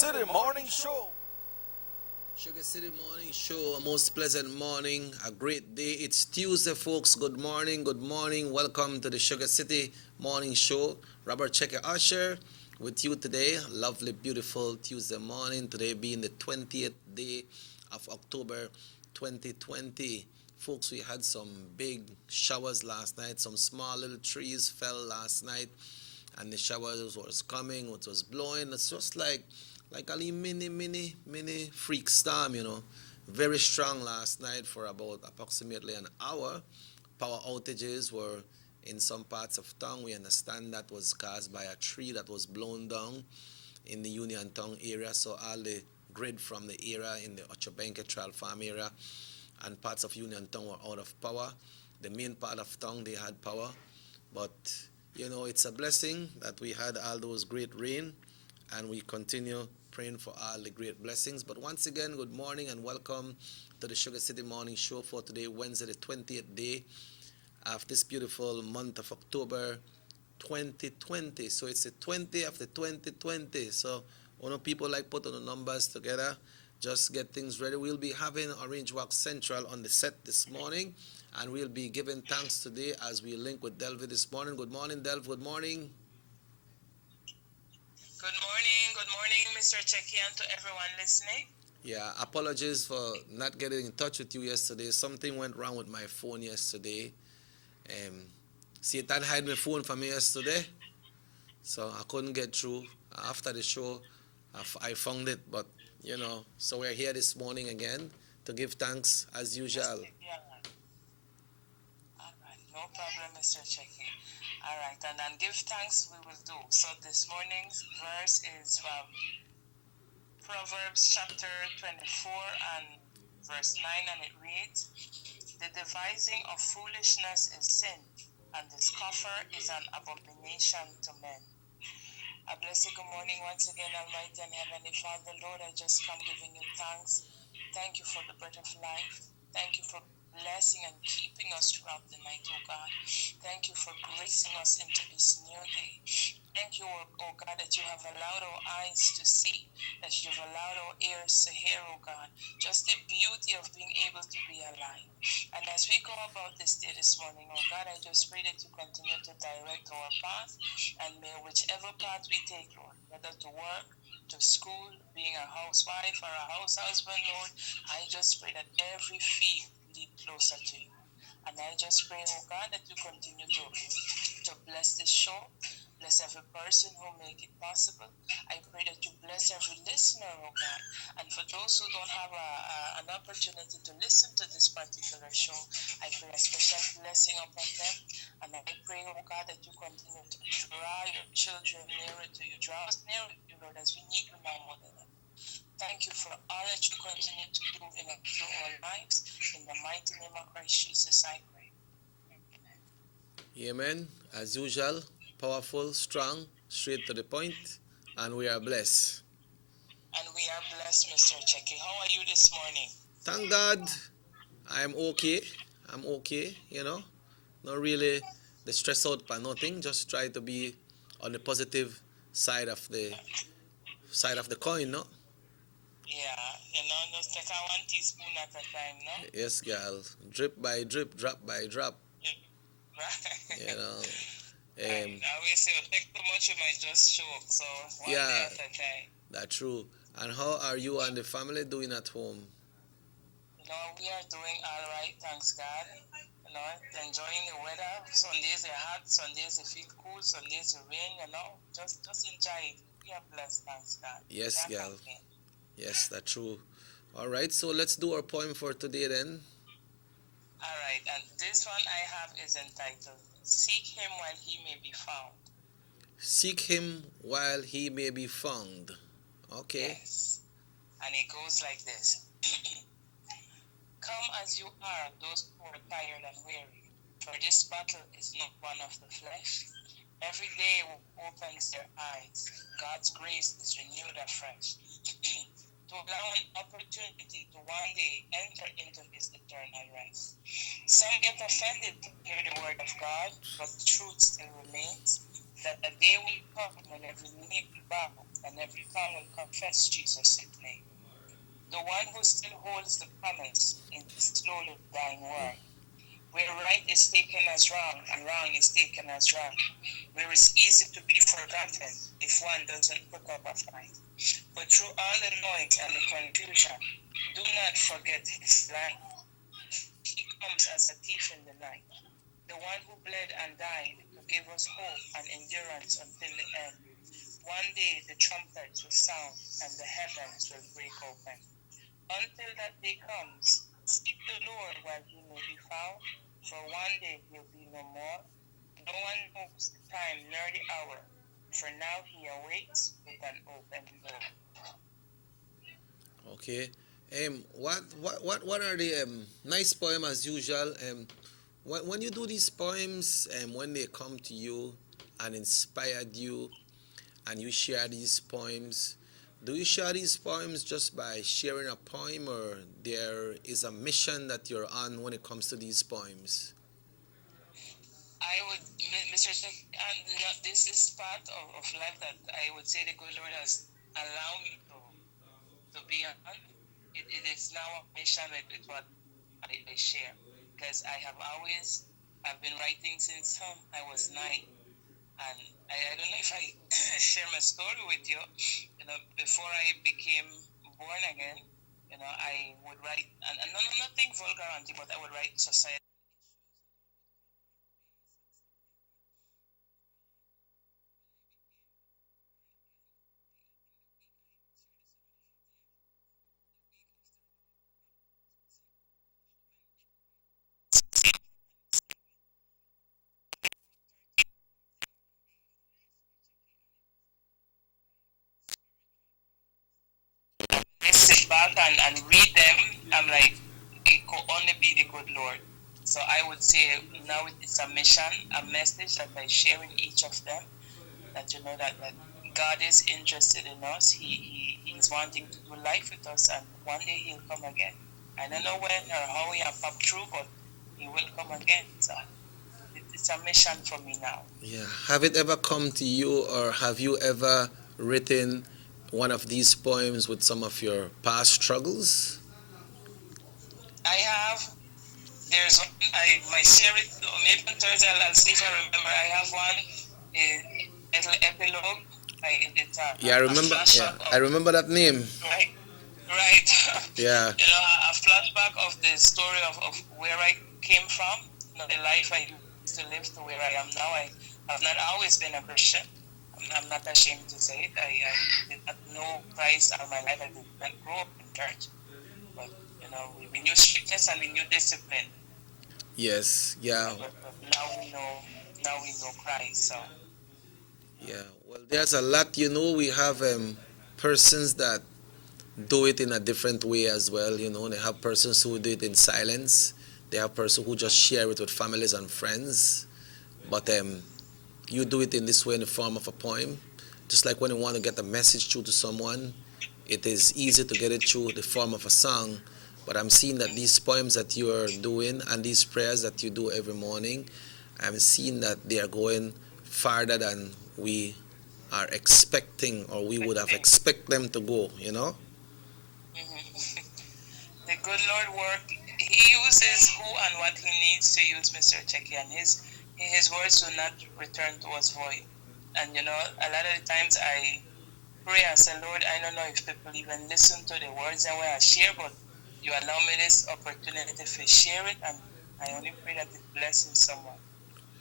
City Morning Show. Sugar City Morning Show, a most pleasant morning, a great day. It's Tuesday, folks. Good morning, good morning. Welcome to the Sugar City Morning Show. Robert Checker Usher with you today. Lovely, beautiful Tuesday morning. Today being the 20th day of October 2020. Folks, we had some big showers last night. Some small little trees fell last night, and the showers was coming, it was blowing. It's just like a little mini freak storm, Very strong last night for about approximately an hour. Power outages were in some parts of town. We understand that was caused by a tree that was blown down in the Union Town area. So all the grid from the area in the Ochobenke Trial Farm area and parts of Union Town were out of power. The main part of town, they had power. But, it's a blessing that we had all those great rain, and we continue praying for all the great blessings. But once again, good morning and welcome to the Sugar City Morning Show for today, Wednesday, the 20th day of this beautiful month of October 2020. So it's the 20th of the 2020. So people like putting the numbers together, just get things ready. We'll be having Orange Walk Central on the set this morning, and we'll be giving thanks today as we link with Delvi this morning. Good morning, Delv. Good morning. Good morning, Mr. Checky, and to everyone listening. Yeah, apologies for not getting in touch with you yesterday. Something went wrong with my phone yesterday. Satan hid my phone from me yesterday, so I couldn't get through. After the show, I found it, but so we're here this morning again to give thanks as usual. Yeah. All right, no problem, Mr. Checky. All right, and then give thanks we will do. So this morning's verse is from Proverbs chapter 24 and verse 9, and it reads, "The devising of foolishness is sin, and the scoffer is an abomination to men." A blessed good morning once again, Almighty and Heavenly Father. Lord, I just come giving you thanks. Thank you for the breath of life. Thank you for blessing and keeping us throughout the night, oh God. Thank you for gracing us into this new day. Thank you, oh God, that you have allowed our eyes to see, that you've allowed our ears to hear, oh God, just the beauty of being able to be alive. And as we go about this day this morning, oh God, I just pray that you continue to direct our path, and may whichever path we take, Lord, whether to work, to school, being a housewife or a house husband, Lord, I just pray that every feet lead closer to you. And I just pray, oh God, that you continue to bless this show, bless every person who make it possible. I pray that you bless every listener, oh God. And for those who don't have an opportunity to listen to this particular show, I pray a special blessing upon them. And I pray, oh God, that you continue to draw your children nearer to you. Draw us nearer to you, Lord, as we need you now more than ever. Thank you for all that you continue to do through our lives. In the mighty name of Christ Jesus, I pray. Amen. As usual, powerful, strong, straight to the point, and we are blessed. And we are blessed, Mr. Checky. How are you this morning? Thank God, I'm okay. Not really the stress out for nothing. Just try to be on the positive side of the coin, no? Yeah, just take a 1 teaspoon at a time, no? Yes, girl. Drip by drip, drop by drop. Right. I always say, take too much, you might just choke. So, one day at a time. That's true. And how are you and the family doing at home? We are doing all right, thanks God. Enjoying the weather. Some days are hot, some days it feels cool, some days it rain, Just enjoy it. We are blessed, thanks God. Yes, girl. Yes, that's true. All right, so let's do our poem for today then. All right, and this one I have is entitled, "Seek Him While He May Be Found." Seek Him while He may be found. Okay. Yes. And it goes like this. "Come as you are, those who are tired and weary, for this battle is not one of the flesh. Every day opens their eyes. God's grace is renewed afresh. To allow an opportunity to one day enter into his eternal rest. Some get offended to hear the word of God, but the truth still remains that the day will come when every knee will bow and every tongue will confess Jesus' name. The one who still holds the promise in the slowly dying world, where right is taken as wrong and wrong is taken as right, where it's easy to be forgotten if one doesn't put up a fight. But through all the noise and the confusion, do not forget his light. He comes as a thief in the night, the one who bled and died to give us hope and endurance until the end. One day the trumpets will sound and the heavens will break open. Until that day comes, seek the Lord while he may be found, for one day he'll be no more. No one knows the time nor the hour, for now he awaits with an open door. Okay. What are the nice poem as usual? When you do these poems, when they come to you and inspired you, and you share these poems, do you share these poems just by sharing a poem, or there is a mission that you're on when it comes to these poems? I would, Mr. Chick, and this is part of life that I would say the good Lord has allowed me to be on. It is now a mission with what I share, because I've been writing since I was 9, and I don't know if I share my story with you. Before I became born again, I would write, and nothing vulgar, but I would write society. I sit back and read them. I'm like, it could only be the good Lord. So I would say now it's a mission, a message that I share in each of them, that that God is interested in us. He's wanting to do life with us, and one day he'll come again. I don't know when or how he will pop through, but he will come again. So it's a mission for me now. Yeah. Have it ever come to you, or have you ever written one of these poems with some of your past struggles? I have. There's one, my series, maybe on Thursday I'll see if I remember. I have one, epilogue. It's Yeah, I a remember. Yeah, flashback I of, remember that name. right, right. Yeah. A flashback of the story of where I came from, the life I used to live to where I am now. I have not always been a Christian. I'm not ashamed to say it. I did not know Christ all my life. I did not grow up in church. But, we knew strictness and we knew discipline. Yes. Yeah. But now we know Christ. So Yeah. Well, there's a lot. We have persons that do it in a different way as well. They have persons who do it in silence. They have persons who just share it with families and friends. But you do it in this way in the form of a poem. Just like when you want to get a message through to someone, it is easy to get it through the form of a song. But I'm seeing that these poems that you are doing and these prayers that you do every morning, I'm seeing that they are going farther than we are expecting, or we would have expect them to go. mhm. The good Lord work. He uses who and what He needs to use, Mr. Checky, and His words do not return to us void. And a lot of the times I pray and say, Lord, I don't know if people even listen to the words and where I share, but you allow me this opportunity to share it, and I only pray that it blesses someone.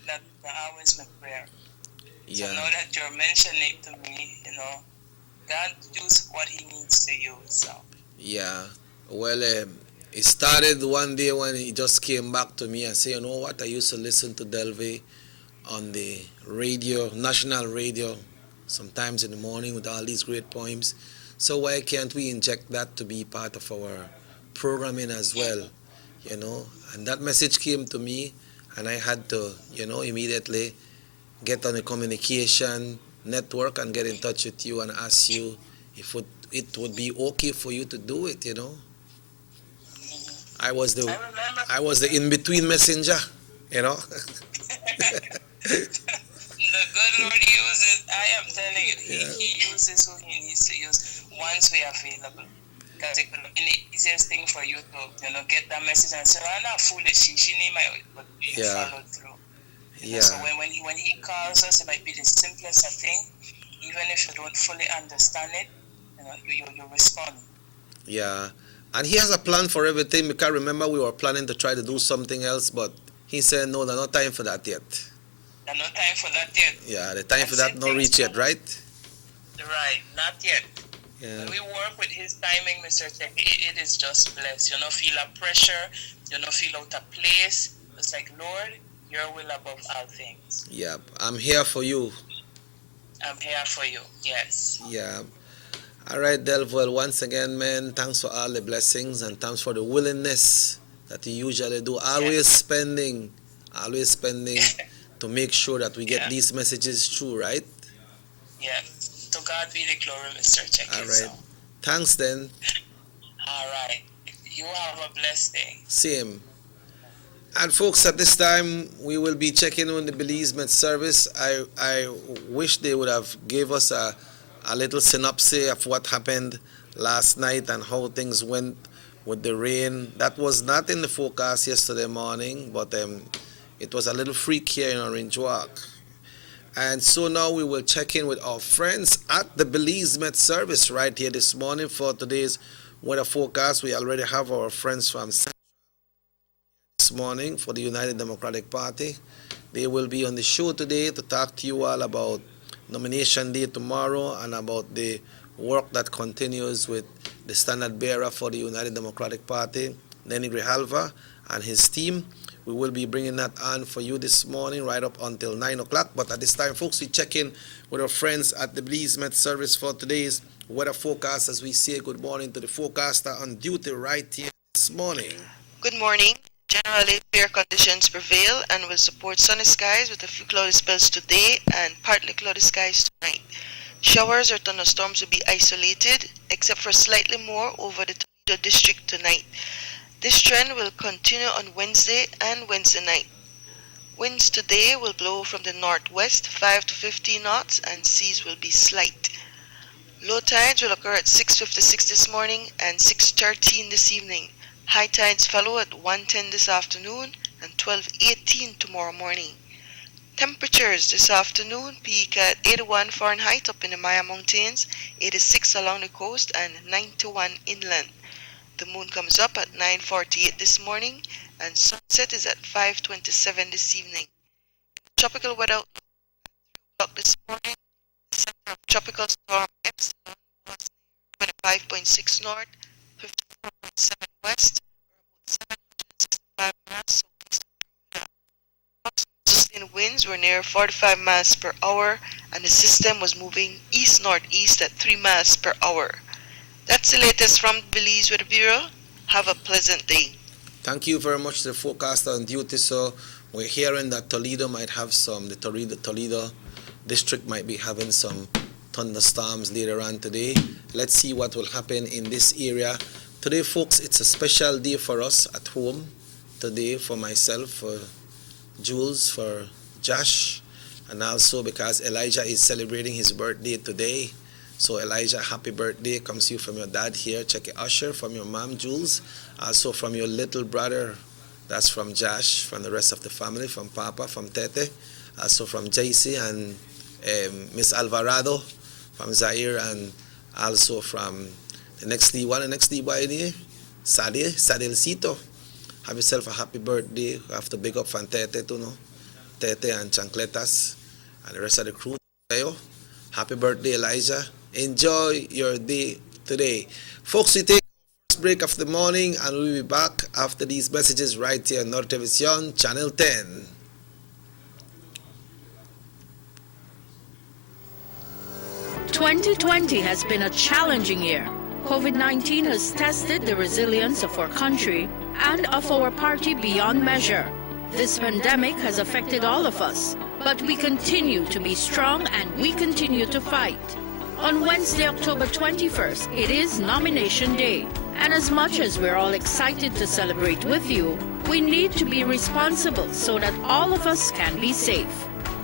That's always my prayer. So Yeah. now that you're mentioning it to me, God uses what He needs to use. So Yeah. Well, it started one day when he just came back to me and said, you know what, I used to listen to Delvey on the radio, national radio, sometimes in the morning with all these great poems. So why can't we inject that to be part of our programming as well? You know, and that message came to me, and I had to, immediately get on a communication network and get in touch with you and ask you if it would be okay for you to do it. I was the I remember I was the in between messenger, you know. the good Lord uses. I am telling you, He Yeah. uses uses who he needs to use once we're available. Because it will be the easiest thing for you to, get that message and say, I'm not foolish, she need my, but you followed through. So when he calls us, it might be the simplest of thing. Even if you don't fully understand it, you respond. Yeah. And he has a plan for everything. Because remember, we were planning to try to do something else, but he said, no, there's no time for that yet. There's no time for that yet. Yeah, the time for that not reach yet, right? Right, not yet. Yeah. When we work with his timing, Mr. Tech, it is just blessed. You don't feel a pressure. You don't feel out of place. It's like, Lord, your will above all things. Yeah, I'm here for you. I'm here for you, yes. Yeah. All right, Delvel, once again, man, thanks for all the blessings and thanks for the willingness that you usually do. Always spending to make sure that we get these messages through, right? Yeah. To God be the glory, Mr. Check. All right. Thanks, then. All right. You have a blessed day. Same. And folks, at this time, we will be checking on the Belize Med service. I wish they would have gave us a little synopsis of what happened last night and how things went with the rain. That was not in the forecast yesterday morning, but it was a little freak here in Orange Walk. And so now we will check in with our friends at the Belize Met service right here this morning for today's weather forecast. We already have our friends from this morning for the United Democratic Party. They will be on the show today to talk to you all about nomination day tomorrow and about the work that continues with the standard bearer for the United Democratic Party, Nenny Grijalva, and his team. We will be bringing that on for you this morning right up until 9 o'clock. But at this time, folks, we check in with our friends at the Belize Met service for today's weather forecast as we say good morning to the forecaster on duty right here this morning. Good morning. Generally, fair conditions prevail and will support sunny skies with a few cloudy spells today and partly cloudy skies tonight. Showers or thunderstorms will be isolated, except for slightly more over the Toledo district tonight. This trend will continue on Wednesday and Wednesday night. Winds today will blow from the northwest 5 to 15 knots and seas will be slight. Low tides will occur at 6:56 this morning and 6:13 this evening. High tides follow at 1:10 this afternoon and 12:18 tomorrow morning. Temperatures this afternoon peak at 81 Fahrenheit up in the Maya Mountains, 86 along the coast, and 91 inland. The moon comes up at 9:48 this morning and sunset is at 5:27 this evening. Tropical weather outlook this morning. The center of tropical storm Epsilon was 25.6 north, 54.7 west, or about 765 miles southeast of Bermuda. Sustained winds were near 45 miles per hour and the system was moving east-northeast at 3 miles per hour. That's the latest from Belize Weather Bureau. Have a pleasant day. Thank you very much to the forecaster on duty. So we're hearing that Toledo might have the Toledo district might be having some thunderstorms later on today. Let's see what will happen in this area. Today, folks, it's a special day for us at home. Today, for myself, for Jules, for Josh, and also because Elijah is celebrating his birthday today. So Elijah, happy birthday comes to you from your dad here, Check Usher, from your mom, Jules, also from your little brother, that's from Josh, from the rest of the family, from Papa, from Tete, also from JC and Miss Alvarado, from Zaire, and also from the next D1, the next D1, Sadelcito. Have yourself a happy birthday. You have to big up from Tete too, no? Tete and Chancletas and the rest of the crew. Happy birthday, Elijah. Enjoy your day today. Folks, we take the first break of the morning and we'll be back after these messages right here on Nortevisión, Channel 10. "2020 has been a challenging year. COVID-19 has tested the resilience of our country and of our party beyond measure. This pandemic has affected all of us, but we continue to be strong and we continue to fight. On Wednesday, October 21st, it is nomination day. And as much as we're all excited to celebrate with you, we need to be responsible so that all of us can be safe.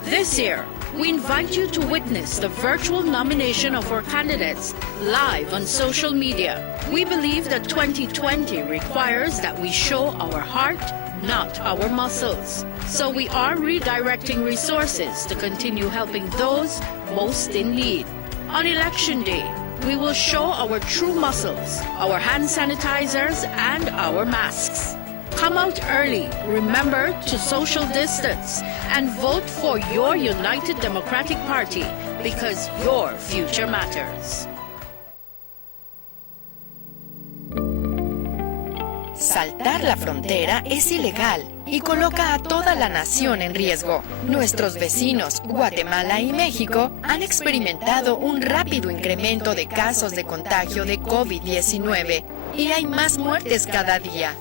This year, We invite you to witness the virtual nomination of our candidates live on social media. We believe that 2020 requires that we show our heart, not our muscles. So we are redirecting resources to continue helping those most in need. On Election Day, we will show our true muscles, our hand sanitizers, and our masks. Come out early, remember to social distance, and vote for your United Democratic Party because your future matters. Saltar la frontera es ilegal y coloca a toda la nación en riesgo. Nuestros vecinos, Guatemala y México, han experimentado un rápido incremento de casos de contagio de COVID-19 y hay más muertes cada día.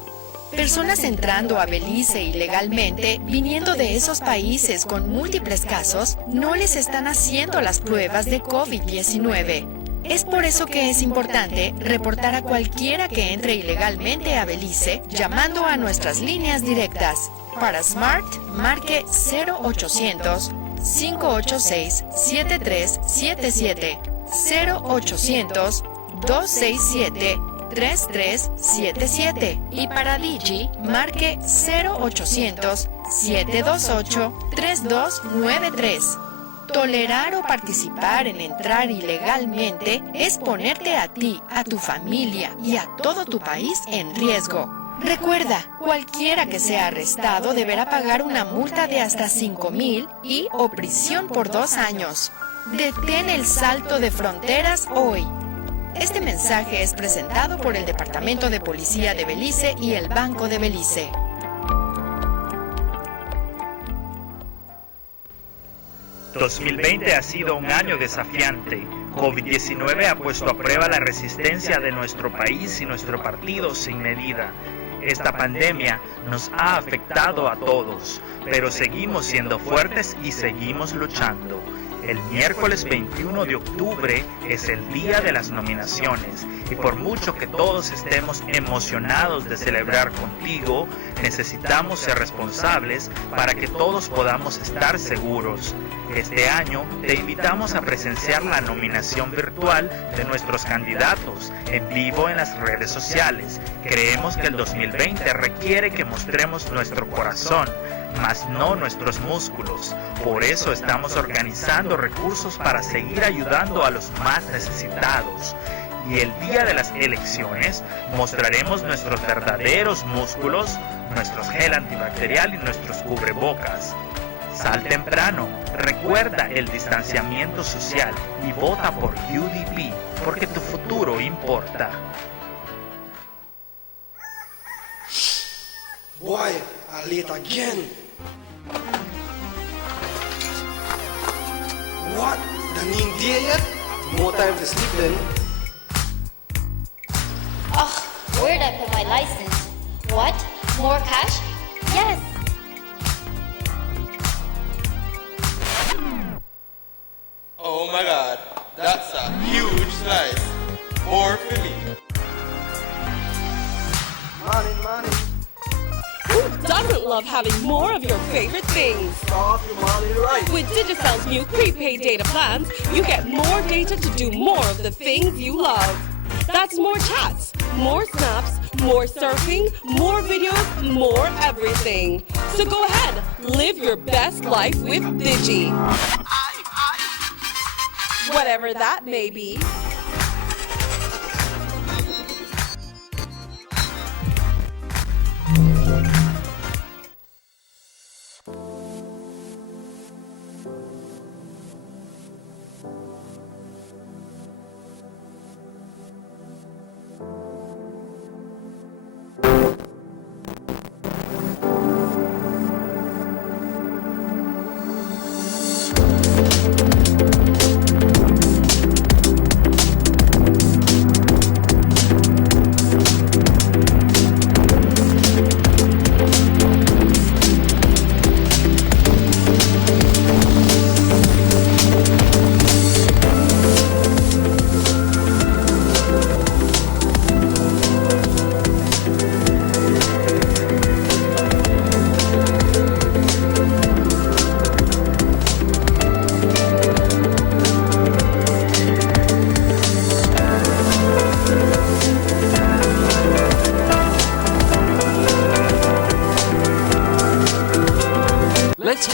Personas entrando a Belice ilegalmente, viniendo de esos países con múltiples casos, no les están haciendo las pruebas de COVID-19. Es por eso que es importante reportar a cualquiera que entre ilegalmente a Belice llamando a nuestras líneas directas. Para Smart, marque 0800-586-7377, 0800-267-3377 y para Digi, marque 0800-728-3293. Tolerar o participar en entrar ilegalmente es ponerte a ti, a tu familia y a todo tu país en riesgo. Recuerda, cualquiera que sea arrestado deberá pagar una multa de hasta 5,000 y o prisión por 2 años. Detén el salto de fronteras hoy. Este mensaje es presentado por el Departamento de Policía de Belice y el Banco de Belice. ...2020 ha sido un año desafiante. COVID-19 ha puesto a prueba la resistencia de nuestro país y nuestro partido sin medida. Esta pandemia nos ha afectado a todos, pero seguimos siendo fuertes y seguimos luchando. El miércoles 21 de octubre es el día de las nominaciones y por mucho que todos estemos emocionados de celebrar contigo, necesitamos ser responsables para que todos podamos estar seguros. Este año te invitamos a presenciar la nominación virtual de nuestros candidatos en vivo en las redes sociales. Creemos que el 2020 requiere que mostremos nuestro corazón, mas no nuestros músculos. Por eso estamos organizando recursos para seguir ayudando a los más necesitados. Y el día de las elecciones mostraremos nuestros verdaderos músculos, nuestros gel antibacterial y nuestros cubrebocas. Sal temprano, recuerda el distanciamiento social y vota por UDP, porque tu futuro importa. Boy, I'm late again. What? Done ain't there yet? More time to sleep then. Ugh, where'd I put my license? What? More cash? Yes. Oh my god, that's a huge slice. More for me. Money. Who doesn't love having more of your favorite things? Stop your money right. With Digicel's new prepaid data plans, you get more data to do more of the things you love. That's more chats, more snaps, more surfing, more videos, more everything. So go ahead, live your best life with Digi. Whatever that may be.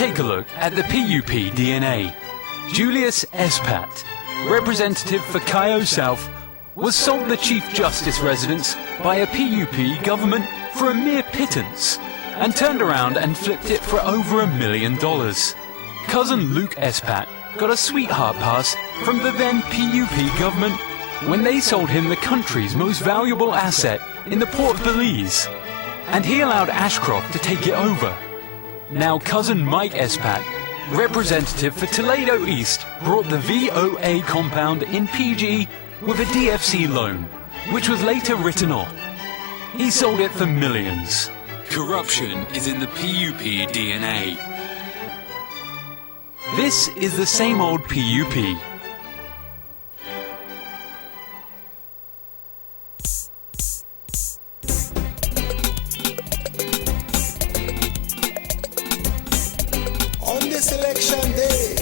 take a look at the PUP DNA. Julius Espat, representative for Cayo South, was sold the Chief Justice residence by a PUP government for a mere pittance and turned around and flipped it for over $1 million. Cousin Luke Espat got a sweetheart pass from the then PUP government when they sold him the country's most valuable asset in the Port of Belize, and he allowed Ashcroft to take it over. Now cousin Mike Espat, representative for Toledo East, brought the VOA compound in PG with a DFC loan, which was later written off. He sold it for millions. Corruption is in the PUP DNA. This is the same old PUP. On this election day,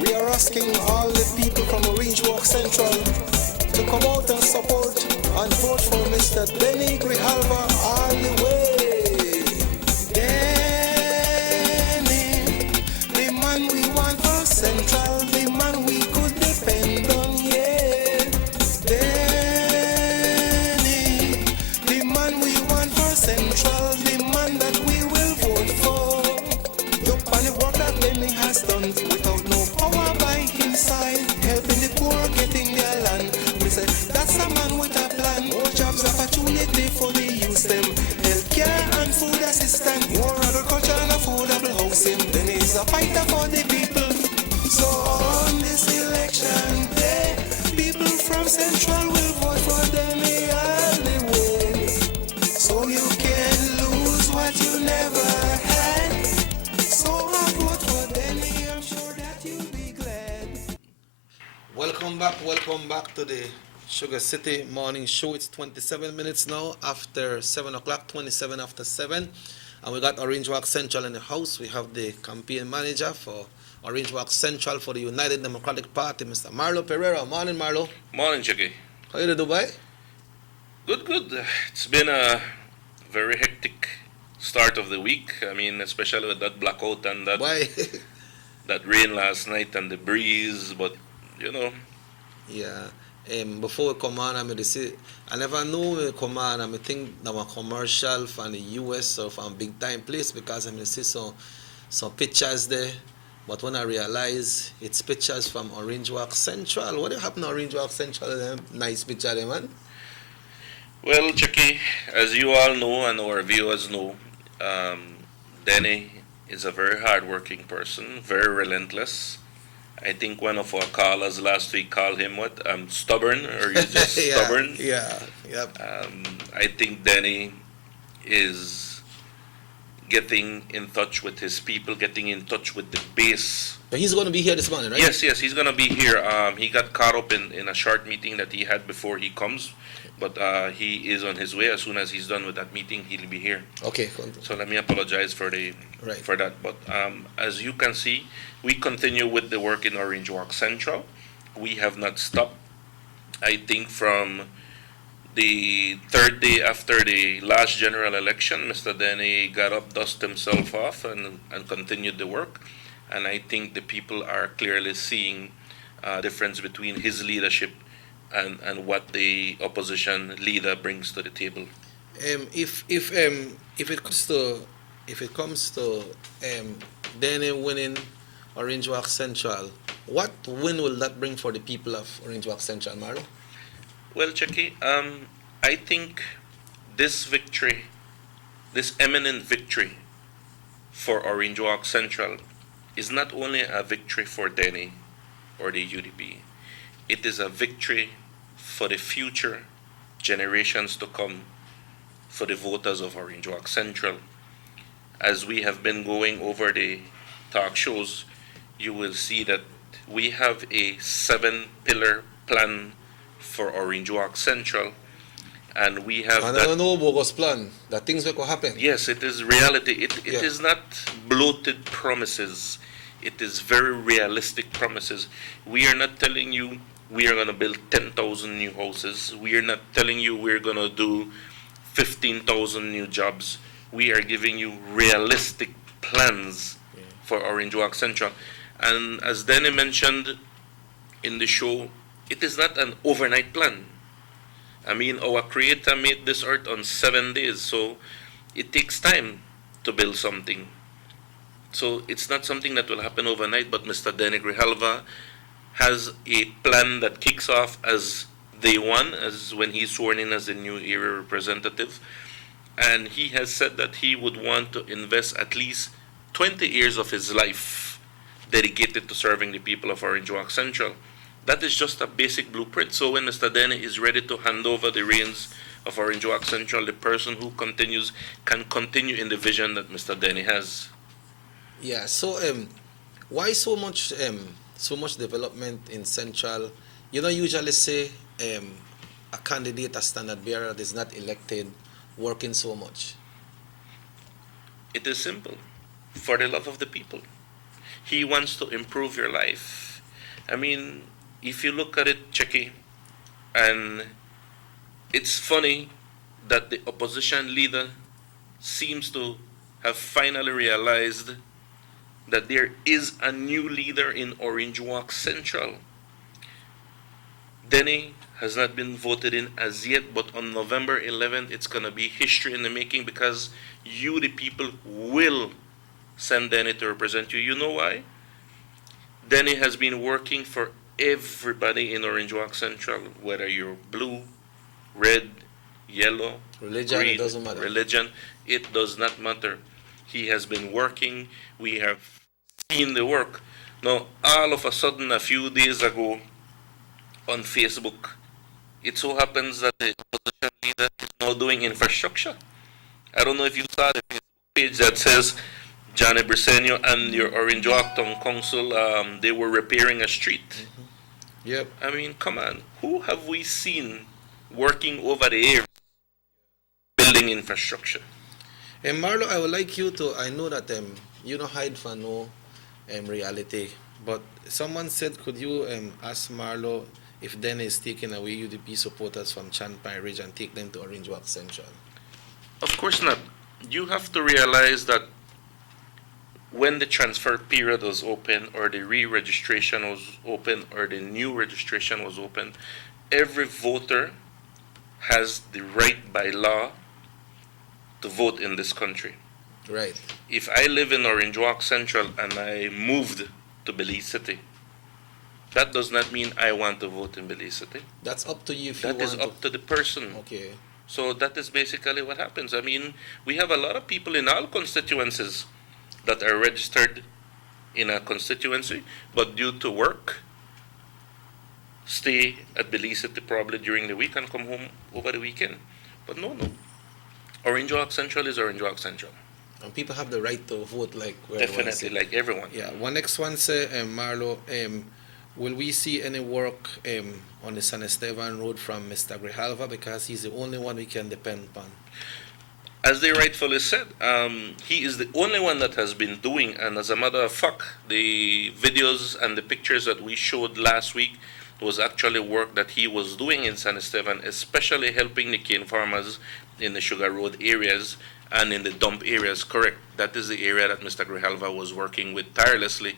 we are asking all the people from Orange Walk Central to come out and support and vote for Mr. Denny Grijalva all the way. Denny, the man we want for Central, the man we could depend on, yeah. Denny, the man we want for Central, the man that we will vote for. Look on the work that Denny has done without no power by his side, helping the poor getting their land. We say that's a man with a plan. More jobs, opportunity for the youth them, healthcare and food assistance, more agriculture and affordable housing. Then he's a fighter for the people. So on this election day, people from Central will vote for Denny all the way. So you can lose what you never had. So I vote for Denny, I'm sure that you'll be glad. Welcome back to the Sugar City Morning Show. It's 27 minutes now after 7 o'clock, 27 after 7. And we got Orange Walk Central in the house. We have the campaign manager for Orange Walk Central for the United Democratic Party, Mr. Marlo Pereira. Morning, Marlo. Morning, Chicky. How you doing, Dubai? Good. It's been a very hectic start of the week. I mean, especially with that blackout and that Why? that rain last night and the breeze. But, you know. Yeah. Before we come on, I never knew we come on. I think that was commercial from the US or from big time place because I see some pictures there. But when I realize it's pictures from Orange Walk Central, what happened to Orange Walk Central? Nice picture there, man. Well, Chicky, as you all know and our viewers know, Denny is a very hard-working person, very relentless. I think one of our callers last week called him what? Stubborn, or you're just stubborn? Yeah, yep. I think Denny is getting in touch with his people, getting in touch with the base. But he's going to be here this morning, right? Yes, he's going to be here. He got caught up in a short meeting that he had before he comes, but he is on his way. As soon as he's done with that meeting, he'll be here. Okay. So let me apologize for that. But as you can see, we continue with the work in Orange Walk Central. We have not stopped. I think from the third day after the last general election, Mr. Denny got up, dusted himself off, and continued the work. And I think the people are clearly seeing a difference between his leadership and what the opposition leader brings to the table. If it comes to Denny winning Orange Walk Central, what win will that bring for the people of Orange Walk Central, Marlo? Well, Chucky, I think this victory, this eminent victory for Orange Walk Central is not only a victory for Denny or the UDP, it is a victory for the future generations to come, for the voters of Orange Walk Central. As we have been going over the talk shows, you will see that we have a 7-pillar plan for Orange Walk Central, and we have I don't know bogus plan, that things will happen. Yes, it is reality. It is not bloated promises. It is very realistic promises. We are not telling you we are going to build 10,000 new houses. We are not telling you we're going to do 15,000 new jobs. We are giving you realistic plans for Orange Walk Central. And as Danny mentioned in the show, it is not an overnight plan. I mean, our Creator made this earth on 7 days, so it takes time to build something. So it's not something that will happen overnight, but Mr. Danny Grijalva has a plan that kicks off as day one, as when he's sworn in as the new area representative. And he has said that he would want to invest at least 20 years of his life dedicated to serving the people of Orange Walk Central. That is just a basic blueprint. So when Mr. Danny is ready to hand over the reins of Orange Walk Central, the person who continues can continue in the vision that Mr. Danny has. Yeah. So why so much development in Central? You know, usually say a candidate, a standard bearer that is not elected, working so much. It is simple. For the love of the people. He wants to improve your life. I mean, if you look at it, Checky, and it's funny that the opposition leader seems to have finally realized that there is a new leader in Orange Walk Central. Denny has not been voted in as yet, but on November 11th, it's going to be history in the making because you, the people, will send Denny to represent you. You know why? Denny has been working for everybody in Orange Walk Central, whether you're blue, red, yellow, religion, green, it doesn't matter. Religion, it does not matter. He has been working. We have seen the work. Now, all of a sudden, a few days ago, on Facebook, it so happens that the opposition leader is now doing infrastructure. I don't know if you saw the Facebook page that says Johnny Briseño and your Orange Walk Town Council, they were repairing a street. Mm-hmm. Yep. I mean, come on. Who have we seen working over the years building infrastructure? And Marlo, I would like you to, I know that you don't hide for no reality, but someone said, could you ask Marlo if Denny is taking away UDP supporters from Chanpai Ridge and take them to Orange Walk Central? Of course not. You have to realize that when the transfer period was open, or the re-registration was open, or the new registration was open, every voter has the right by law to vote in this country. Right. If I live in Orange Walk Central and I moved to Belize City, that does not mean I want to vote in Belize City. That's up to you if That you is want up to the person. Okay. So that is basically what happens. I mean, we have a lot of people in all constituencies that are registered in a constituency, but due to work, stay at Belize City probably during the week and come home over the weekend. But no. Orange Walk Central is Orange Walk Central. And people have the right to vote like where Definitely, like everyone. Yeah. One next one say, Marlo, will we see any work on the San Esteban Road from Mr. Grijalva, because he's the only one we can depend upon? As they rightfully said, he is the only one that has been doing, and as a matter of fact, the videos and the pictures that we showed last week was actually work that he was doing in San Esteban, especially helping the cane farmers in the Sugar Road areas and in the dump areas. Correct. That is the area that Mr. Grijalva was working with tirelessly.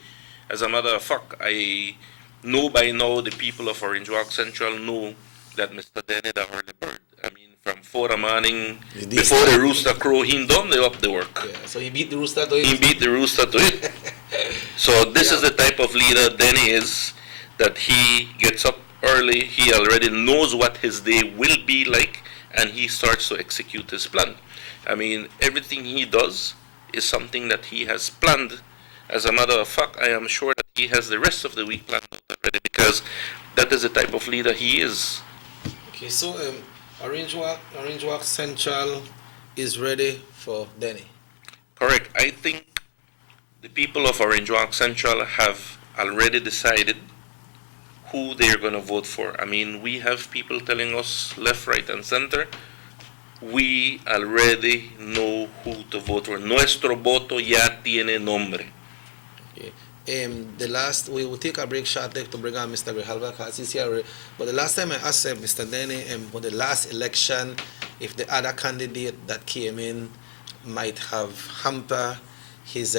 As a matter of fact, I know by now the people of Orange Walk Central know that Mr. Denny the early bird. I mean, from 4 the morning, before the rooster crow, he done the up the work. Yeah, so he beat the rooster to it? He beat the rooster to it. So this is the type of leader Denny is, that he gets up early, he already knows what his day will be like, and he starts to execute his plan. I mean, everything he does is something that he has planned. As a matter of fact, I am sure that he has the rest of the week planned out already, because that is the type of leader he is. Okay, so Orange Walk Central is ready for Denny. Correct. I think the people of Orange Walk Central have already decided who they're going to vote for. I mean, we have people telling us left, right, and center. We already know who to vote for. Nuestro voto ya tiene nombre. Okay. We will take a break shortly to bring on Mr. Grijalva, because he's here. But the last time I asked Mr. Denny for the last election, if the other candidate that came in might have hampered his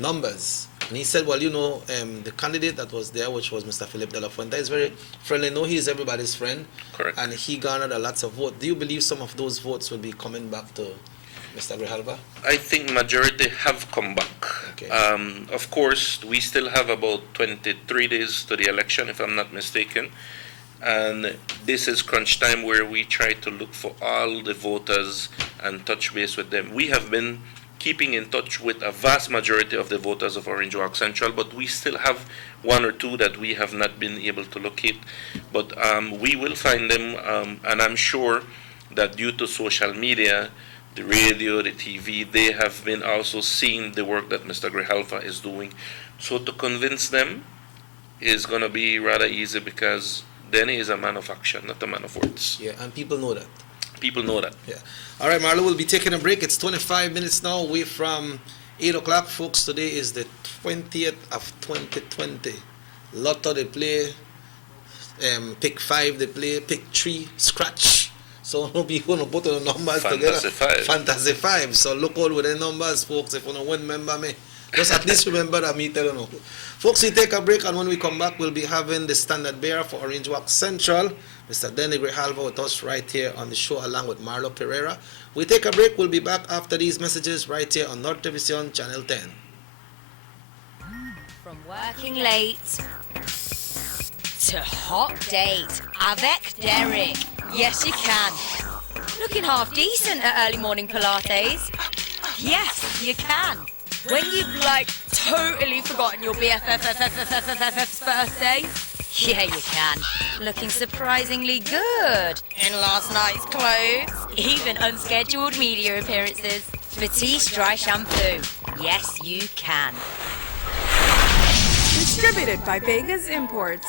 numbers. And he said, well, the candidate that was there, which was Mr. Philip de la Fuente, is very friendly. No, he is everybody's friend. Correct. And he garnered a lots of votes. Do you believe some of those votes will be coming back to Mr. Grijalva? I think majority have come back. Okay. Of course, we still have about 23 days to the election, if I'm not mistaken. And this is crunch time where we try to look for all the voters and touch base with them. We have been keeping in touch with a vast majority of the voters of Orange Walk Central, but we still have one or two that we have not been able to locate. But we will find them, and I'm sure that due to social media, the radio, the TV, they have been also seeing the work that Mr. Grijalva is doing. So to convince them is going to be rather easy because Denny is a man of action, not a man of words. Yeah, and people know that. People know that. Yeah. All right, Marlo, we'll be taking a break. It's 25 minutes now away from 8 o'clock. Folks, today is the 20th of 2020. Lotto they play, pick 5 they play, pick 3, scratch. So we'll be going to put the numbers Fantasy together. 5. Fantasy 5. So look out with the numbers, folks. If you don't remember me, just at least remember that me telling you. Folks, we take a break, and when we come back, we'll be having the standard bearer for Orange Walk Central, Mr. Denny Grijalva, with us right here on the show, along with Marlo Pereira. We take a break. We'll be back after these messages right here on North Television, Channel 10. From working late to hot date avec Derek. Yes, you can. Looking half decent at early morning Pilates. Yes, you can. When you've totally forgotten your BFF's birthday. Yeah, you can. Looking surprisingly good in last night's clothes. Even unscheduled media appearances. Batiste Dry Shampoo. Yes, you can. Distributed by Vegas Imports.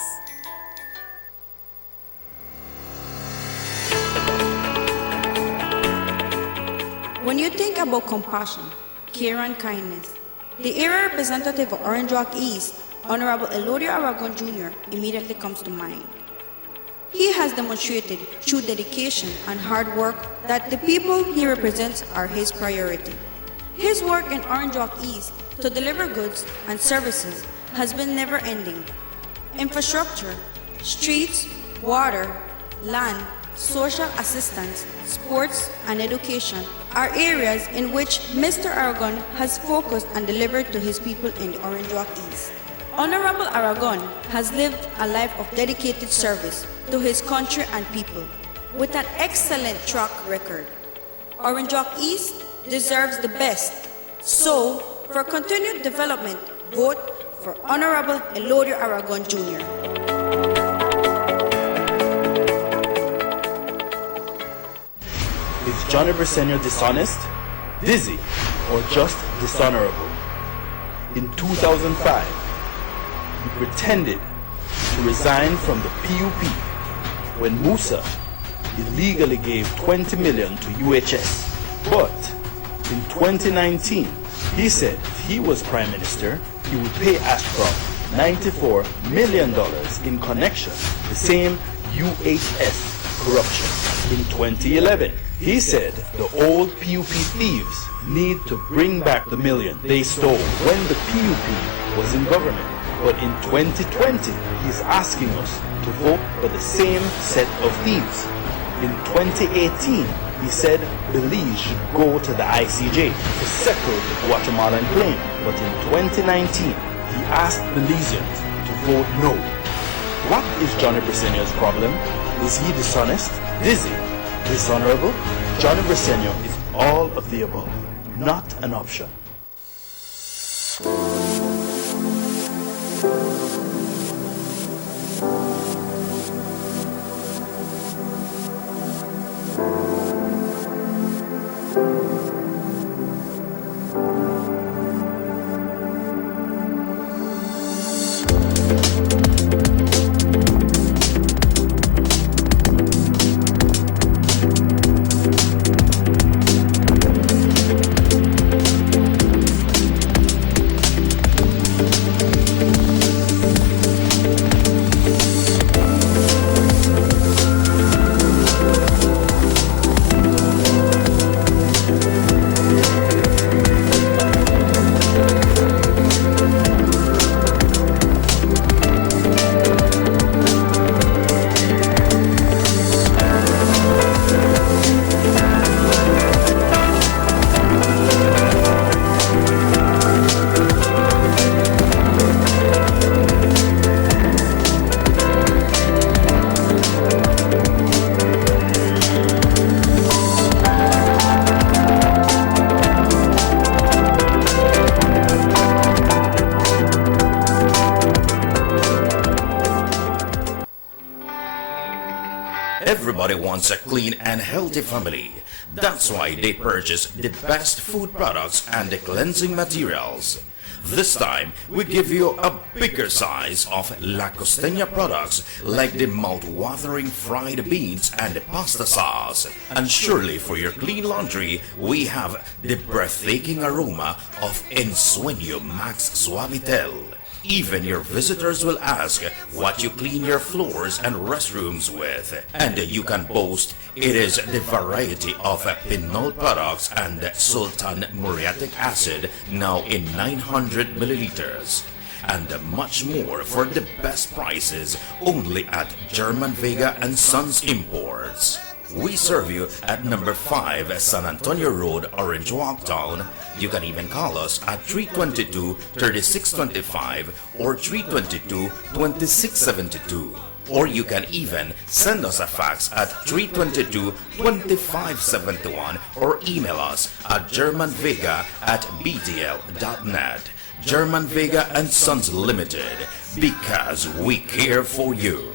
When you think about compassion, care and kindness, the area representative of Orange Walk East, Honorable Elodio Aragon Jr., immediately comes to mind. He has demonstrated through dedication and hard work that the people he represents are his priority. His work in Orange Walk East to deliver goods and services has been never-ending. Infrastructure, streets, water, land, social assistance, sports, and education are areas in which Mr. Aragon has focused and delivered to his people in the Orange Walk East. Honorable Aragon has lived a life of dedicated service to his country and people with an excellent track record. Orange Walk East deserves the best. So, for continued development, vote for Honorable Elodio Aragon Jr. Is Johnny Briseño dishonest, dizzy, or just dishonorable? In 2005, he pretended to resign from the PUP when Musa illegally gave $20 million to UHS. But in 2019, he said if he was Prime Minister, he would pay Ashcroft $94 million in connection to the same UHS corruption. In 2011, he said the old PUP thieves need to bring back the million they stole when the PUP was in government. But in 2020, he's asking us to vote for the same set of thieves. In 2018, he said Belize should go to the ICJ to settle the Guatemalan claim. But in 2019, he asked Belizeans to vote no. What is Johnny Briseño's problem? Is he dishonest, dizzy, dishonorable? Johnny Briseño is all of the above, not an option. Everybody wants a clean and healthy family. That's why they purchase the best food products and the cleansing materials. This time, we give you a bigger size of La Costeña products like the mouth-watering fried beans and the pasta sauce. And surely for your clean laundry, we have the breathtaking aroma of Ensueño Max Suavitel. Even your visitors will ask what you clean your floors and restrooms with. And you can boast it is the variety of Pinol products and Sultan muriatic acid now in 900 milliliters. And much more for the best prices only at German Vega and Sons Imports. We serve you at number 5 San Antonio Road, Orange Walk Town. You can even call us at 322-3625 or 322-2672. Or you can even send us a fax at 322-2571 or email us at germanvega@btl.net. German Vega and Sons Limited, because we care for you.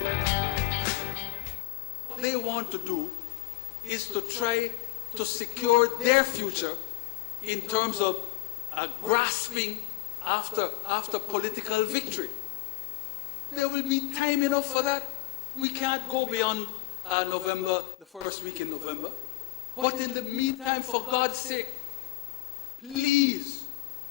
What they want to do is to try to secure their future in terms of grasping after political victory. There will be time enough for that. We can't go beyond November, the first week in November. But in the meantime, for God's sake, please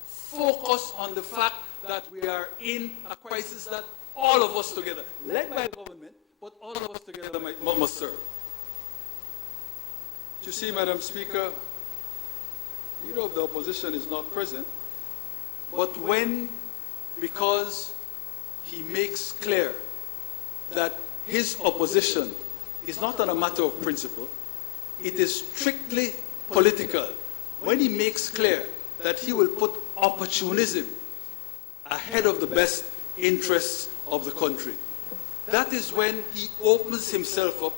focus on the fact that we are in a crisis that all of us together, led by government, but all of us together must serve. You see, Madam Speaker, leader of the opposition is not present, but when, because he makes clear that his opposition is not on a matter of principle, it is strictly political. When he makes clear that he will put opportunism ahead of the best interests of the country, that is when he opens himself up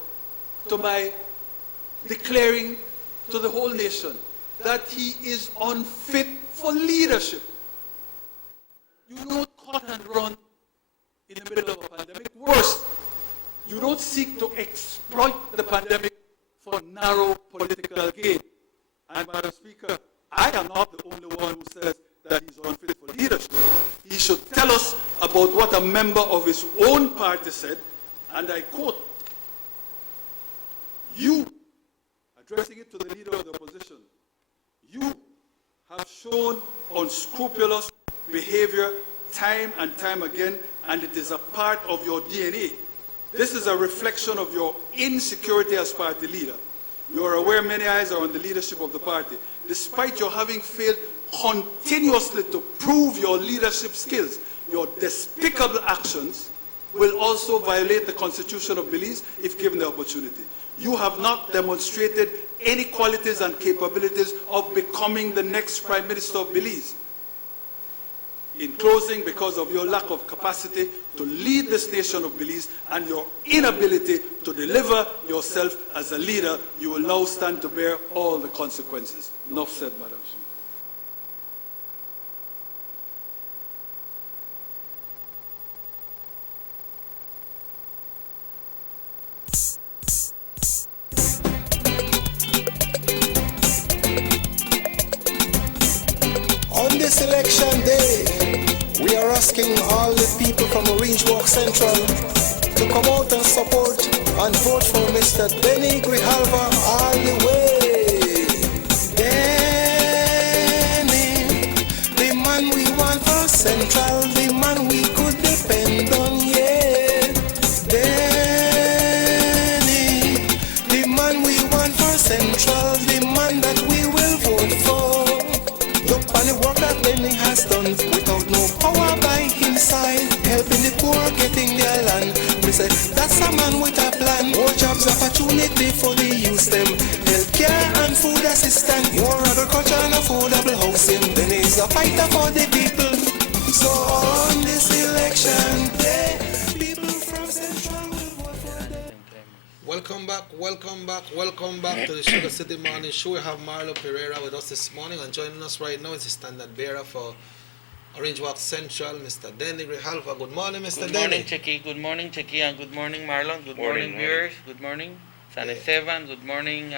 to my declaring to the whole nation that he is unfit for leadership. You don't cut and run in the middle of a pandemic. Worse, you don't seek to exploit the pandemic for narrow political gain. And Madam Speaker, I am not the only one who says that he's unfit for leadership. He should tell us about what a member of his own party said, and I quote, "You," addressing it to the leader of the opposition, "you have shown unscrupulous behavior time and time again, and it is a part of your DNA. This is a reflection of your insecurity as party leader. You are aware many eyes are on the leadership of the party. Despite your having failed continuously to prove your leadership skills, your despicable actions will also violate the Constitution of Belize if given the opportunity. You have not demonstrated any qualities and capabilities of becoming the next Prime Minister of Belize. In closing, because of your lack of capacity to lead this nation of Belize and your inability to deliver yourself as a leader, you will now stand to bear all the consequences." Enough said, Madam Speaker. On this election day, we are asking all the people from Orange Walk Central to come out and support and vote for Mr. Denny Grijalva all the way. Denny, the man we want for Central, the man we could depend on, yeah. Denny, the man we want for Central, the man that we will vote for. Look on the work that Denny has done without no power by his side, helping the poor getting their land. We say that's a man with a plan. More jobs, opportunity for the youth them, healthcare and food assistance, more agriculture and affordable housing. Then he's a fighter for the people. So on this election day, people from Central will vote for them. Welcome back to the Sugar City Morning Show. We have Marlo Pereira with us this morning, and joining us right now is the standard bearer for Orange Walk Central, Mr. Denny Grijalva. Good morning, Mr. Denny. Good morning, Checky, and good morning, Marlon. Good morning, viewers. Good morning. San Esteban, good morning,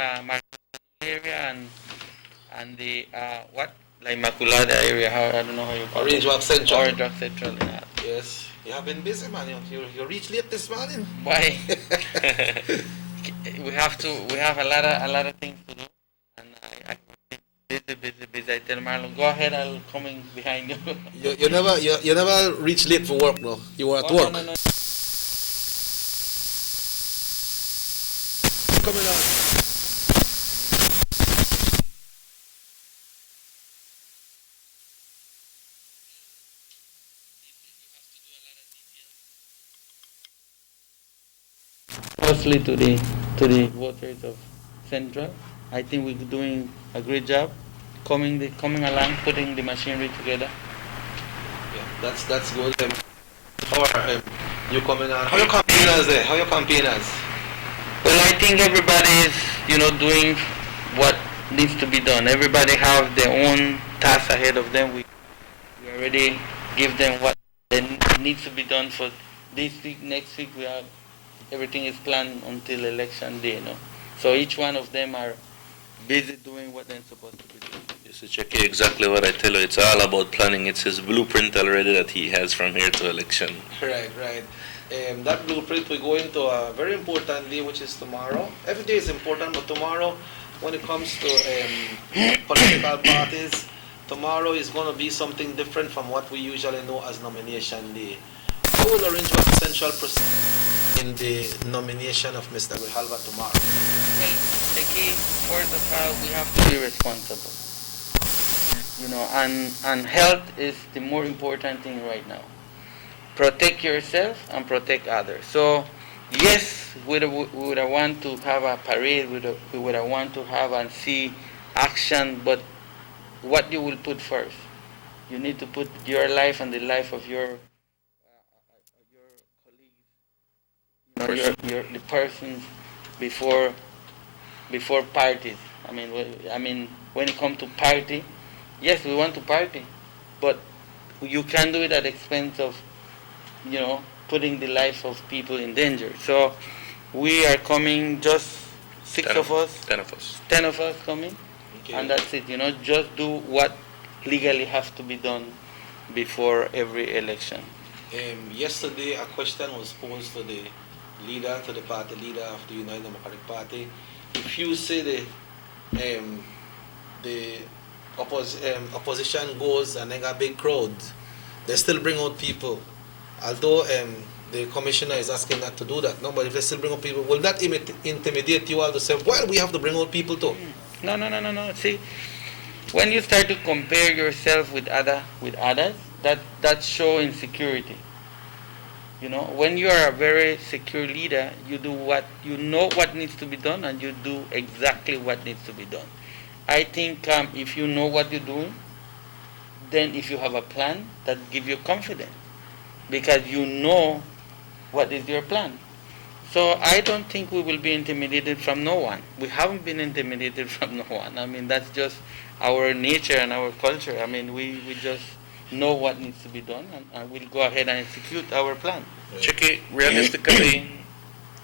area and the what? La Immaculada area, how, I don't know how you call Orange it. Walk Central. Orange Walk Central, yeah. Yes, you have been busy, man. You reached late this morning. Why? we have a lot of things to do, and I busy. I tell Marlon, go ahead, I'll come in behind you. You never reach late for work, no. You were at work. No. Coming on. Firstly, to the voters of Central, I think we're doing a great job coming along, putting the machinery together. Yeah, that's good. How are you coming on? How are your campaigners there? How are your campaigners? Well, I think everybody is, doing what needs to be done. Everybody have their own tasks ahead of them. We already give them what needs to be done for this week, next week. Everything is planned until election day, So each one of them are busy doing what they're supposed to be doing. Yes, Cheki, exactly what I tell you. It's all about planning. It's his blueprint already that he has from here to election. Right. That blueprint we go into a very important day, which is tomorrow. Every day is important, but tomorrow, when it comes to political parties, tomorrow is going to be something different from what we usually know as nomination day. How will Orange Walk Central proceed in the nomination of Mr. Grijalva tomorrow? Well, the key, first of all, we have to be responsible. And health is the more important thing right now. Protect yourself and protect others. So, yes, we would want to have a parade, we would want to have and see action, but what you will put first? You need to put your life and the life of your the persons before parties. I mean, when it comes to party, yes, we want to party, but you can't do it at the expense of, putting the life of people in danger. So we are coming, just 10 of us coming, okay. And that's it. Just do what legally has to be done before every election. Yesterday, a question was posed to the party leader of the United Democratic Party. If you say the opposition goes and they got a big crowd, they still bring out people. Although the commissioner is asking not to do that, no, but if they still bring out people, will that intimidate you all to say, well, we have to bring out people too? No. See, when you start to compare yourself with others, that shows insecurity. When you are a very secure leader, you do what what needs to be done, and you do exactly what needs to be done. I think if you know what you're doing, then if you have a plan, that gives you confidence, because you know what is your plan. So I don't think we will be intimidated from no one. We haven't been intimidated from no one. That's just our nature and our culture. We just know what needs to be done, and we'll go ahead and execute our plan. Cheki, realistically,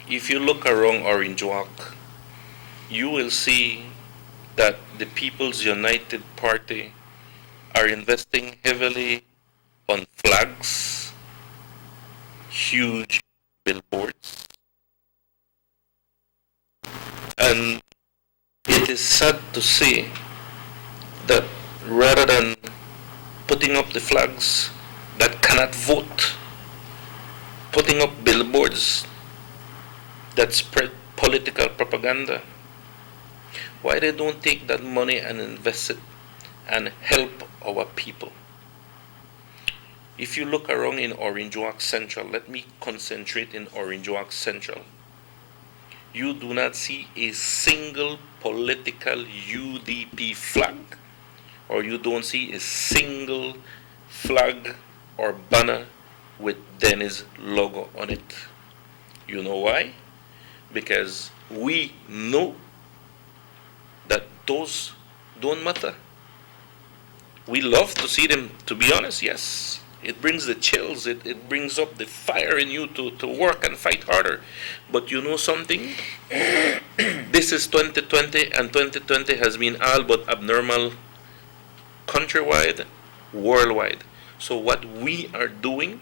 if you look around Orange Walk, you will see that the People's United Party are investing heavily on flags, huge billboards, and it is sad to see that rather than putting up the flags that cannot vote, putting up billboards that spread political propaganda, why they don't take that money and invest it and help our people? If you look around in Orange Walk Central, let me concentrate in Orange Walk Central, you do not see a single political UDP flag, or you don't see a single flag or banner with Dennis logo on it. You know why? Because we know that those don't matter. We love to see them, to be honest, yes. It brings the chills. It brings up the fire in you to work and fight harder. But you know something? This is 2020, and 2020 has been all but abnormal countrywide, worldwide. So what we are doing,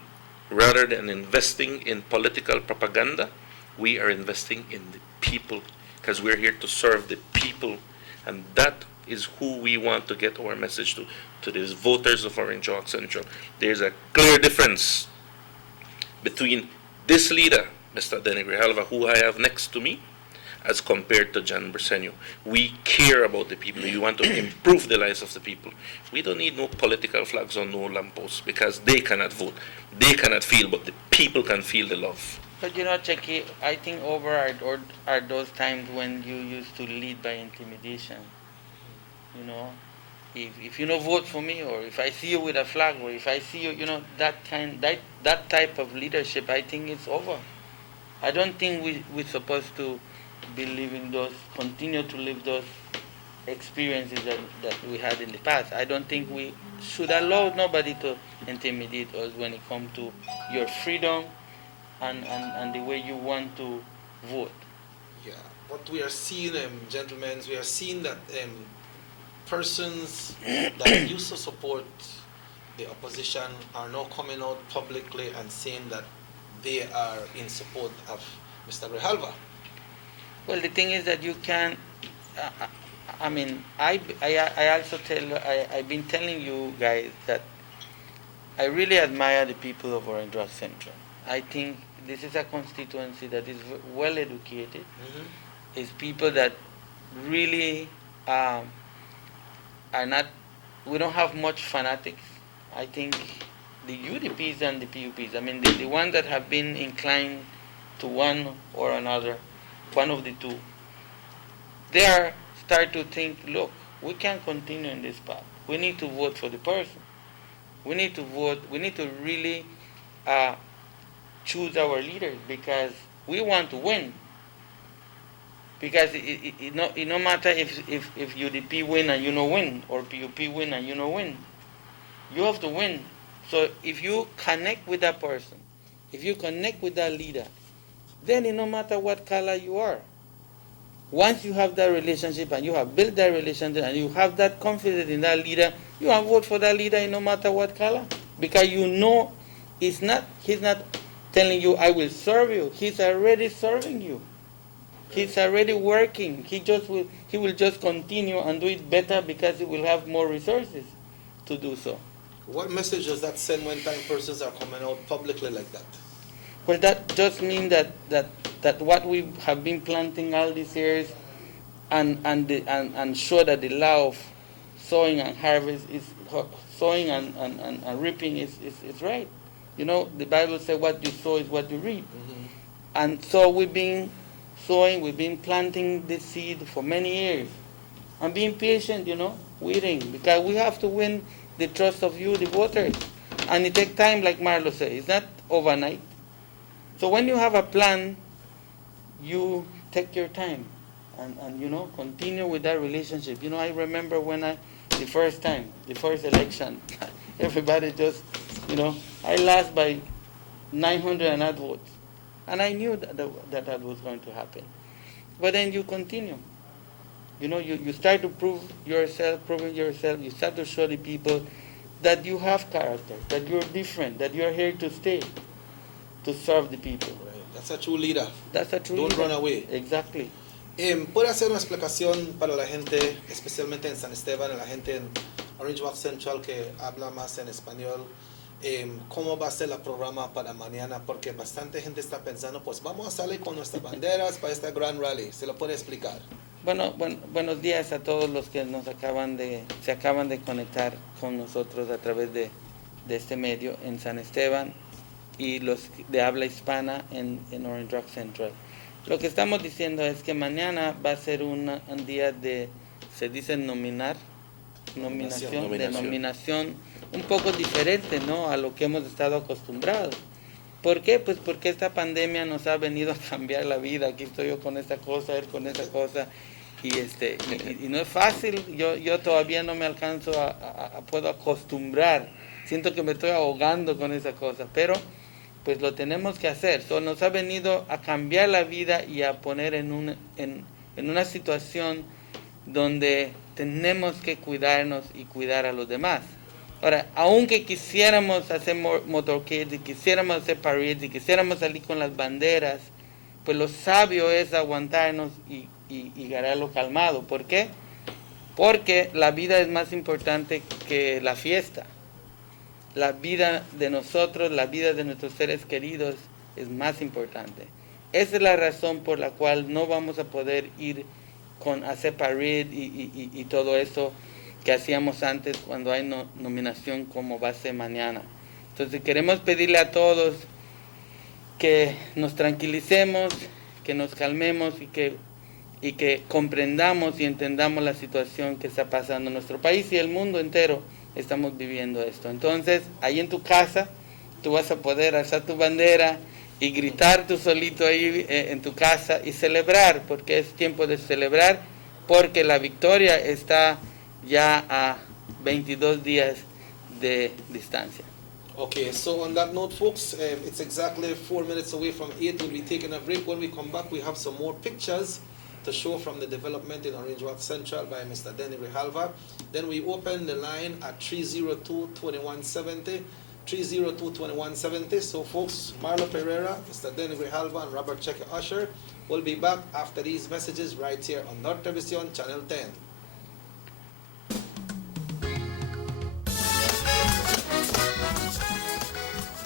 rather than investing in political propaganda, we are investing in the people, because we're here to serve the people, and that is who we want to get our message to these voters of Orange Walk Central. There's a clear difference between this leader, Mr. Denny Grijalva, who I have next to me, as compared to John Briceño. We care about the people. We want to improve the lives of the people. We don't need no political flags or no lampposts, because they cannot vote. They cannot feel, but the people can feel the love. But you know, Checky, I think over are those times when you used to lead by intimidation. You know, if you don't vote for me, or if I see you with a flag, or if I see you, you know, that type of leadership, I think it's over. I don't think we're supposed to be living those, continue to live those experiences that we had in the past. I don't think we should allow nobody to intimidate us when it comes to your freedom and the way you want to vote. Yeah, what we are seeing, gentlemen, we are seeing that persons that used to support the opposition are now coming out publicly and saying that they are in support of Mr. Grijalva. Well, the thing is that you can. I mean, I also I've been telling you guys that I really admire the people of Orange Walk Central. I think this is a constituency that is well educated. Mm-hmm. It's people that really are not. We don't have much fanatics. I think the UDPs and the PUPs. I mean, the ones that have been inclined to one or another, one of the two, they are start to think, look, we can't continue in this path. We need to vote for the person. We need to vote. We need to really choose our leaders, because we want to win. Because it no matter if UDP win and you no win, or PUP win and you no win, you have to win. So if you connect with that person, if you connect with that leader, then it no matter what color you are, once you have that relationship and you have built that relationship and you have that confidence in that leader, you have vote for that leader no matter what color, because you know he's not telling you I will serve you. He's already serving you. He's already working. He will just continue and do it better because he will have more resources to do so. What message does that send when time persons are coming out publicly like that? Well, that just means that what we have been planting all these years and show that the law of sowing and harvest is sowing and reaping is right. You know, the Bible says what you sow is what you reap. Mm-hmm. And so we've been sowing, we've been planting the seed for many years. And being patient, you know, waiting, because we have to win the trust of you, the voters. And it takes time, like Marlo said. It's not overnight. So when you have a plan, you take your time and you know, continue with that relationship. You know, I remember when the first election, everybody just, you know, I lost by 900 and odd votes. And I knew that was going to happen. But then you continue. You know, you start to proving yourself, you start to show the people that you have character, that you're different, that you're here to stay, to serve the people. Right. That's a true leader. That's a true Don't leader. Run away. Exactly. ¿Puede hacer una explicación para la gente, especialmente en San Esteban, la gente en Orange Walk Central que habla más en español, cómo va a ser el programa para mañana? Porque bastante gente está pensando, pues vamos a salir con nuestras banderas para esta gran rally. ¿Se lo puede explicar? Bueno, buenos días a todos los que se acaban de conectar con nosotros a través de este medio en San Esteban y los de habla hispana en Orange Walk Central. Lo que estamos diciendo es que mañana va a ser un día de, se dice nominación un poco diferente, ¿no?, a lo que hemos estado acostumbrados. ¿Por qué? Pues porque esta pandemia nos ha venido a cambiar la vida. Aquí estoy yo con esta cosa, él con esta cosa. Y no es fácil. Yo todavía no me alcanzo puedo acostumbrar siento que me estoy ahogando con esa cosa, pero pues lo tenemos que hacer. Nos ha venido a cambiar la vida y a poner en una situación donde tenemos que cuidarnos y cuidar a los demás. Ahora, aunque quisiéramos hacer motorcades y quisiéramos hacer parades y quisiéramos salir con las banderas, pues lo sabio es aguantarnos y ganarlo calmado. ¿Por qué? Porque la vida es más importante que la fiesta. La vida de nosotros, la vida de nuestros seres queridos es más importante. Esa es la razón por la cual no vamos a poder ir con hacer parade y todo eso que hacíamos antes cuando hay nominación como va a ser mañana. Entonces queremos pedirle a todos que nos tranquilicemos, que nos calmemos y que comprendamos y entendamos la situación que está pasando en nuestro país y el mundo entero. Estamos viviendo esto. Entonces, ahí en tu casa, tú vas a poder alzar tu bandera y gritar tú solito ahí en tu casa y celebrar, porque es tiempo de celebrar, porque la victoria está ya a 22 días de distancia. Okay, so on that note, folks, it's exactly 4 minutes away from 8. We'll be taking a break. When we come back, we have some more pictures to show from the development in Orange Walk Central by Mr. Denny Grijalva. Then we open the line at 302-2170, 302-2170. So folks, Marlo Pereira, Mr. Denny Grijalva, and Robert Checker Usher will be back after these messages right here on North Television, Channel 10.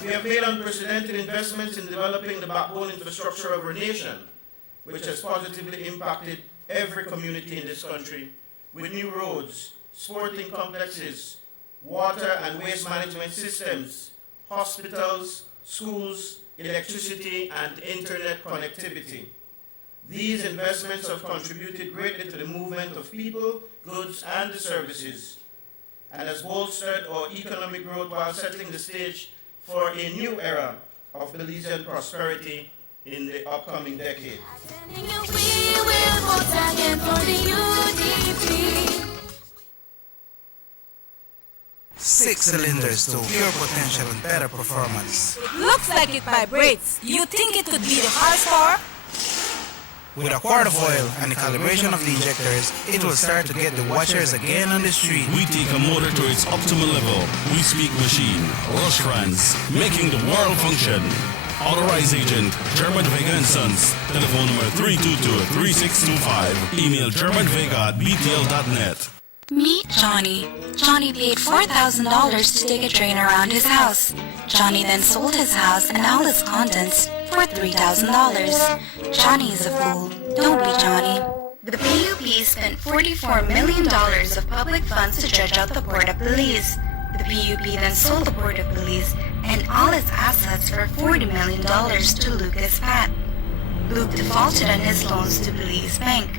We have made unprecedented investments in developing the backbone infrastructure of our nation, which has positively impacted every community in this country, with new roads, sporting complexes, water and waste management systems, hospitals, schools, electricity, and internet connectivity. These investments have contributed greatly to the movement of people, goods, and services, and has bolstered our economic growth while setting the stage for a new era of Belizean prosperity in the upcoming decade. We will vote again for the UDP. 6 cylinders to pure potential and better performance. Looks like it vibrates. You think it could be the horsepower? With a quart of oil and the calibration of the injectors, it will start to get the watchers again on the street. We take a motor to its optimal level. We speak machine, Rush Trans, making the world function. Authorized agent, German Vega & Sons. Telephone number 322-3625. Email germanvega@btl.net. Meet Johnny. Johnny paid $4,000 to take a train around his house. Johnny then sold his house and all its contents for $3,000. Johnny is a fool. Don't be Johnny. The PUP spent $44 million of public funds to dredge out the Port of Belize. The PUP then sold the Port of Belize and all its assets for $40 million to Lucas Pat. Luke defaulted on his loans to Belize Bank.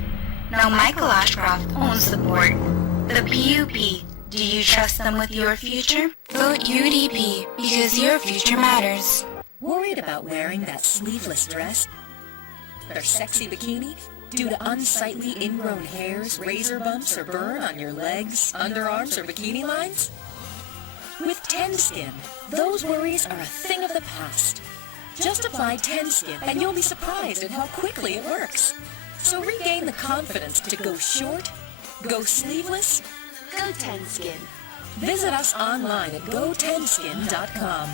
Now Michael Ashcroft owns the port. The PUP. Do you trust them with your future? Vote UDP because your future matters. Worried about wearing that sleeveless dress or sexy bikini due to unsightly ingrown hairs, razor bumps, or burn on your legs, underarms, or bikini lines? With TenSkin, those worries are a thing of the past. Just apply TenSkin and you'll be surprised at how quickly it works. So regain the confidence to go short, go sleeveless, Go TenSkin. Visit us online at gotenskin.com.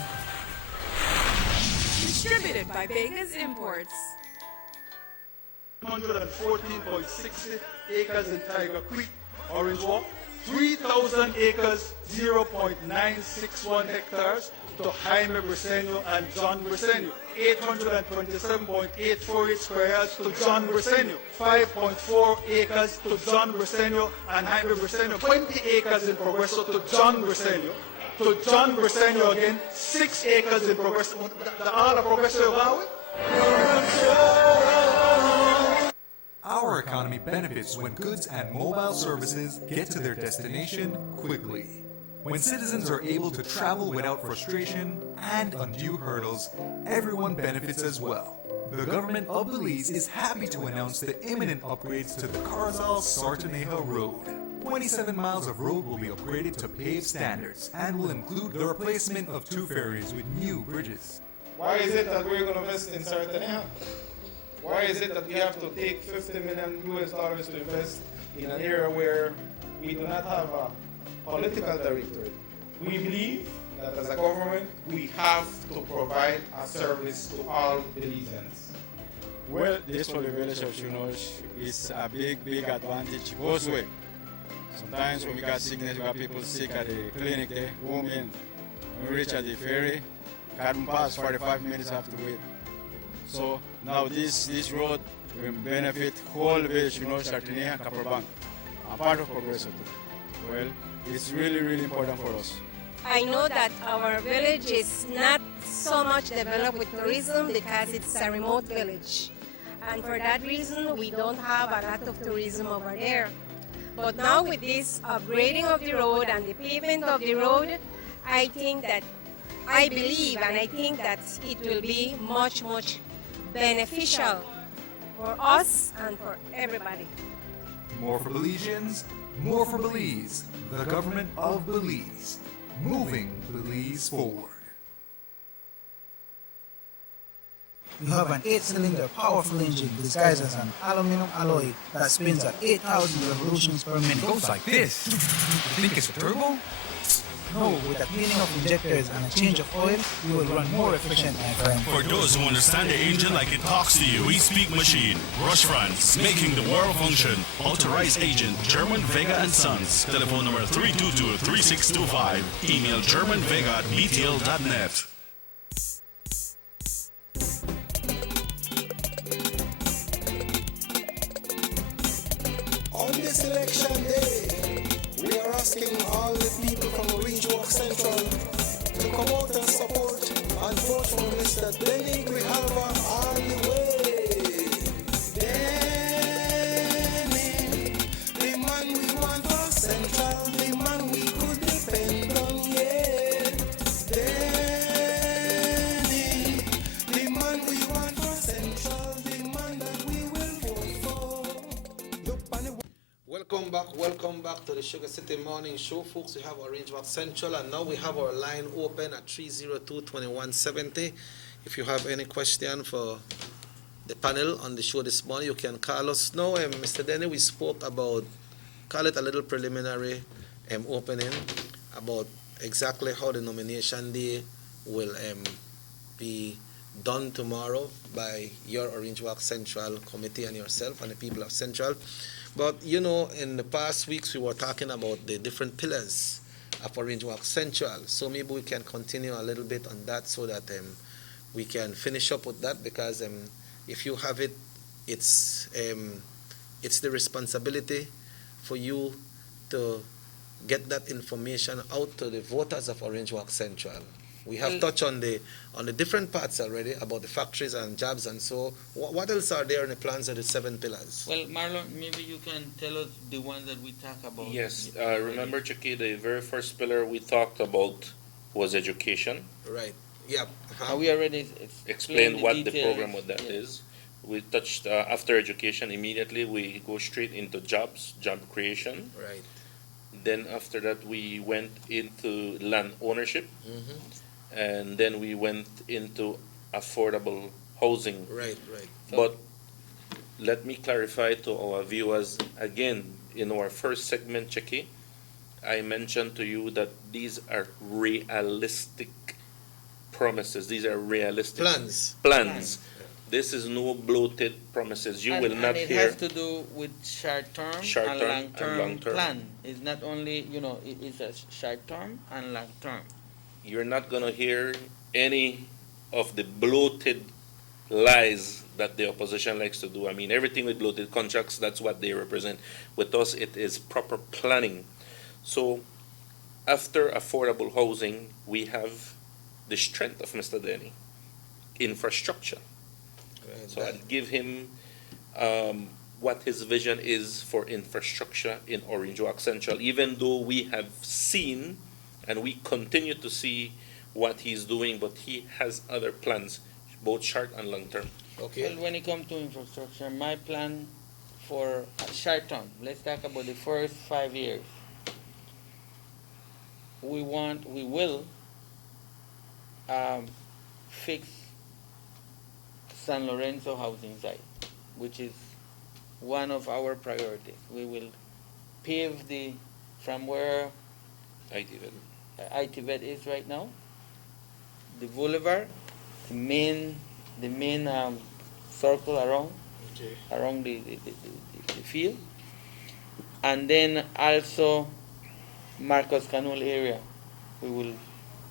Distributed by Vegas Imports. 114.60 acres in Tiger Creek, Orange Walk, 3,000 acres, 0.961 hectares to Jaime Briceño and John Briceño, 827.848 square yards to John Briceño, 5.4 acres to John Briceño and Jaime Briceño, 20 acres in Progreso to John Briceño again, 6 acres in Progreso, all the Progreso Valley. Our economy benefits when goods and mobile services get to their destination quickly. When citizens are able to travel without frustration and undue hurdles, everyone benefits as well. The government of Belize is happy to announce the imminent upgrades to the Carzal-Sartaneja Road. 27 miles of road will be upgraded to paved standards and will include the replacement of 2 ferries with new bridges. Why is it that we're going to invest in Sardinia? Why is it that we have to take 50 million US dollars to invest in an area where we do not have a political directorate? We believe that as a government, we have to provide a service to all Belizeans. Well, this for the village of Chunosh is a big advantage both way. Sometimes when we got sickness, we got people sick at the clinic there, home in. When we reach at the ferry, can't pass 45 minutes have to wait. So now this road will benefit whole village, Sardinia and Caperbank. I'm part of Progreso too. Well, it's really important for us. I know that our village is not so much developed with tourism because it's a remote village. And for that reason, we don't have a lot of tourism over there. But now with this upgrading of the road and the pavement of the road, I believe and I think that it will be much beneficial for us and for everybody. More for Belizeans, more for Belize, the government of Belize, moving Belize forward. You have an 8-cylinder powerful engine disguised as an aluminum alloy that spins at 8,000 revolutions per minute. It goes like this. You think it's a turbo? No, with a cleaning of injectors and a change of oil, you will run more efficient, my friend. For those who understand the engine like it talks to you, we speak machine. Rush France, making the world function. Authorized agent, German Vega and Sons. Telephone number 322-3625. Email germanvega@btl.net. On this election day, we are asking all the people from Orange Walk Central to come out and support and vote for Mr. Denny Grijalva all the way. Denny, the man we want for Central, the man we could depend on, yeah. Denny, the man we want for Central, the man that we will vote for. Welcome back to the Sugar City Morning Show, folks. We have Orange Walk Central, and now we have our line open at 302-2170. If you have any question for the panel on the show this morning, you can call us now. Mr. Denny, we spoke about, call it a little preliminary opening, about exactly how the nomination day will be done tomorrow by your Orange Walk Central committee and yourself and the people of Central. But, you know, in the past weeks, we were talking about the different pillars of Orange Walk Central. So maybe we can continue a little bit on that so that we can finish up with that, because if you have it, it's the responsibility for you to get that information out to the voters of Orange Walk Central. We have touched on the different parts already about the factories and jobs, and so what else are there in the plans of the 7 pillars? Well, Marlon, maybe you can tell us the ones that we talk about. Yes, remember, Chucky, the very first pillar we talked about was education. Right. Yeah. We already explained what the details. program with that is. We touched after education, immediately we go straight into jobs, job creation. Right. Then after that we went into land ownership. Mm-hmm. And then we went into affordable housing. Right. But let me clarify to our viewers again, in our first segment, Chucky, I mentioned to you that these are realistic promises. These are realistic plans. This is no bloated promises. You will not it hear. has to do with short-term and long-term plan. It's not only, it's a short-term and long-term. You're not going to hear any of the bloated lies that the opposition likes to do. I mean, everything with bloated contracts, that's what they represent. With us, it is proper planning. So after affordable housing, we have the strength of Mr. Denny, infrastructure. Right. So I'd give him what his vision is for infrastructure in Orange Walk Central, even though we have seen and we continue to see what he's doing, but he has other plans, both short and long term. Okay. Well, when it comes to infrastructure, my plan for a short term, let's talk about the first 5 years. We will fix San Lorenzo housing site, which is one of our priorities. We will pave from where ITVET is right now, the boulevard, the main circle around the field, and then also Marcos Canal area. We will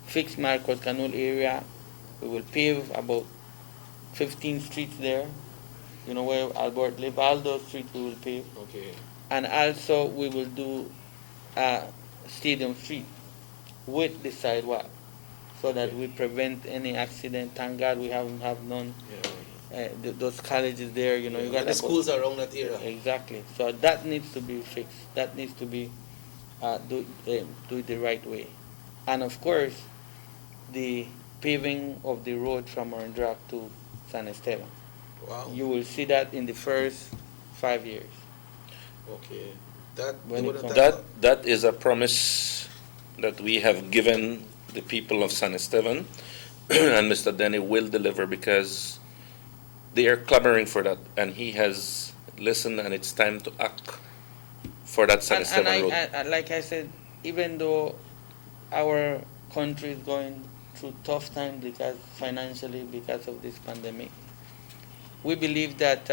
fix Marcos Canal area. We will pave about 15 streets there. You know where Albert live, all those streets we will pave. Okay. And also we will do Stadium Street with the sidewalk so that we prevent any accident. Thank God we haven't have none. Those colleges there, you know, you got and the schools around that area. Exactly. So that needs to be fixed. That needs to be do it the right way. And of course, the paving of the road from Orange Rock to San Esteban. Wow. You will see that in the first 5 years. Okay. That is a promise that we have given the people of San Esteban, and Mr. Denny will deliver because they are clamoring for that, and he has listened, and it's time to act for that San Esteban road. Like I said, even though our country is going through tough times financially because of this pandemic, we believe that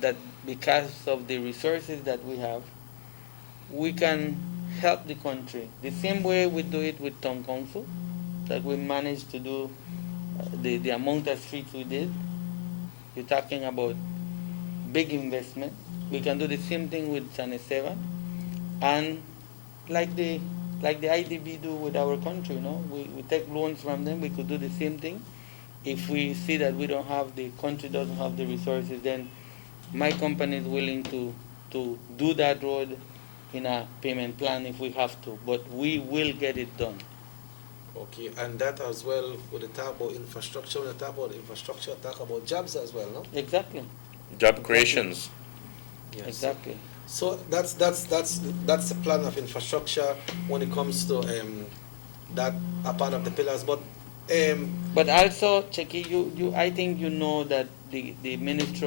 that because of the resources that we have, we can help the country. The same way we do it with Town Council, that we managed to do the amount of streets we did. You're talking about big investment. We can do the same thing with San Esteban, and like the IDB do with our country. You know, we take loans from them. We could do the same thing. If we see that the country doesn't have the resources, then my company is willing to do that road in a payment plan if we have to, but we will get it done. Okay, and that as well, when they talk about infrastructure, talk about jobs as well, no? Exactly. Job creations. Yes. Exactly. So that's the plan of infrastructure when it comes to that a part of the pillars, but also, Cheki, you I think you know that the Minister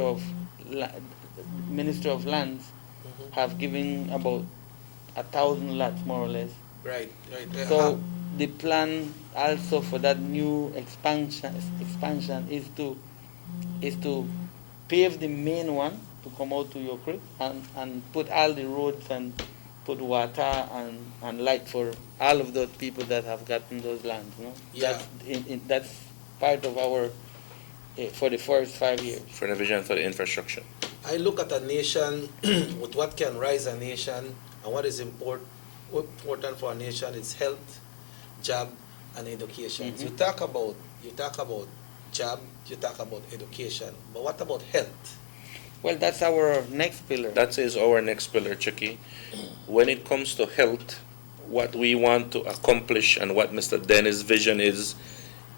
of Lands have given about 1,000 lots more or less. Right. So the plan also for that new expansion is to pave the main one to come out to your creek and put all the roads and put water and light for all of those people that have gotten those lands. You know? Yeah. That's part of our for the first 5 years. For the vision for the infrastructure. I look at a nation with what can rise a nation and what is important for a nation is health, job, and education. Mm-hmm. You talk about job, you talk about education, but what about health? Well, that's our next pillar. That is our next pillar, Chucky. When it comes to health, what we want to accomplish and what Mr. Dennis' vision is,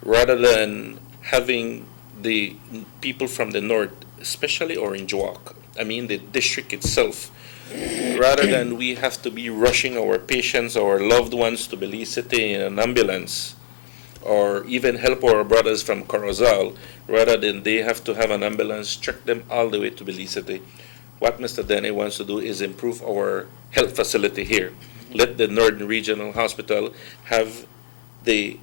rather than having the people from the north, especially Orange Walk, the district itself, rather than we have to be rushing our patients, our loved ones to Belize City in an ambulance, or even help our brothers from Corozal, rather than they have to have an ambulance, check them all the way to Belize City. What Mr. Denny wants to do is improve our health facility here. Let the Northern Regional Hospital have the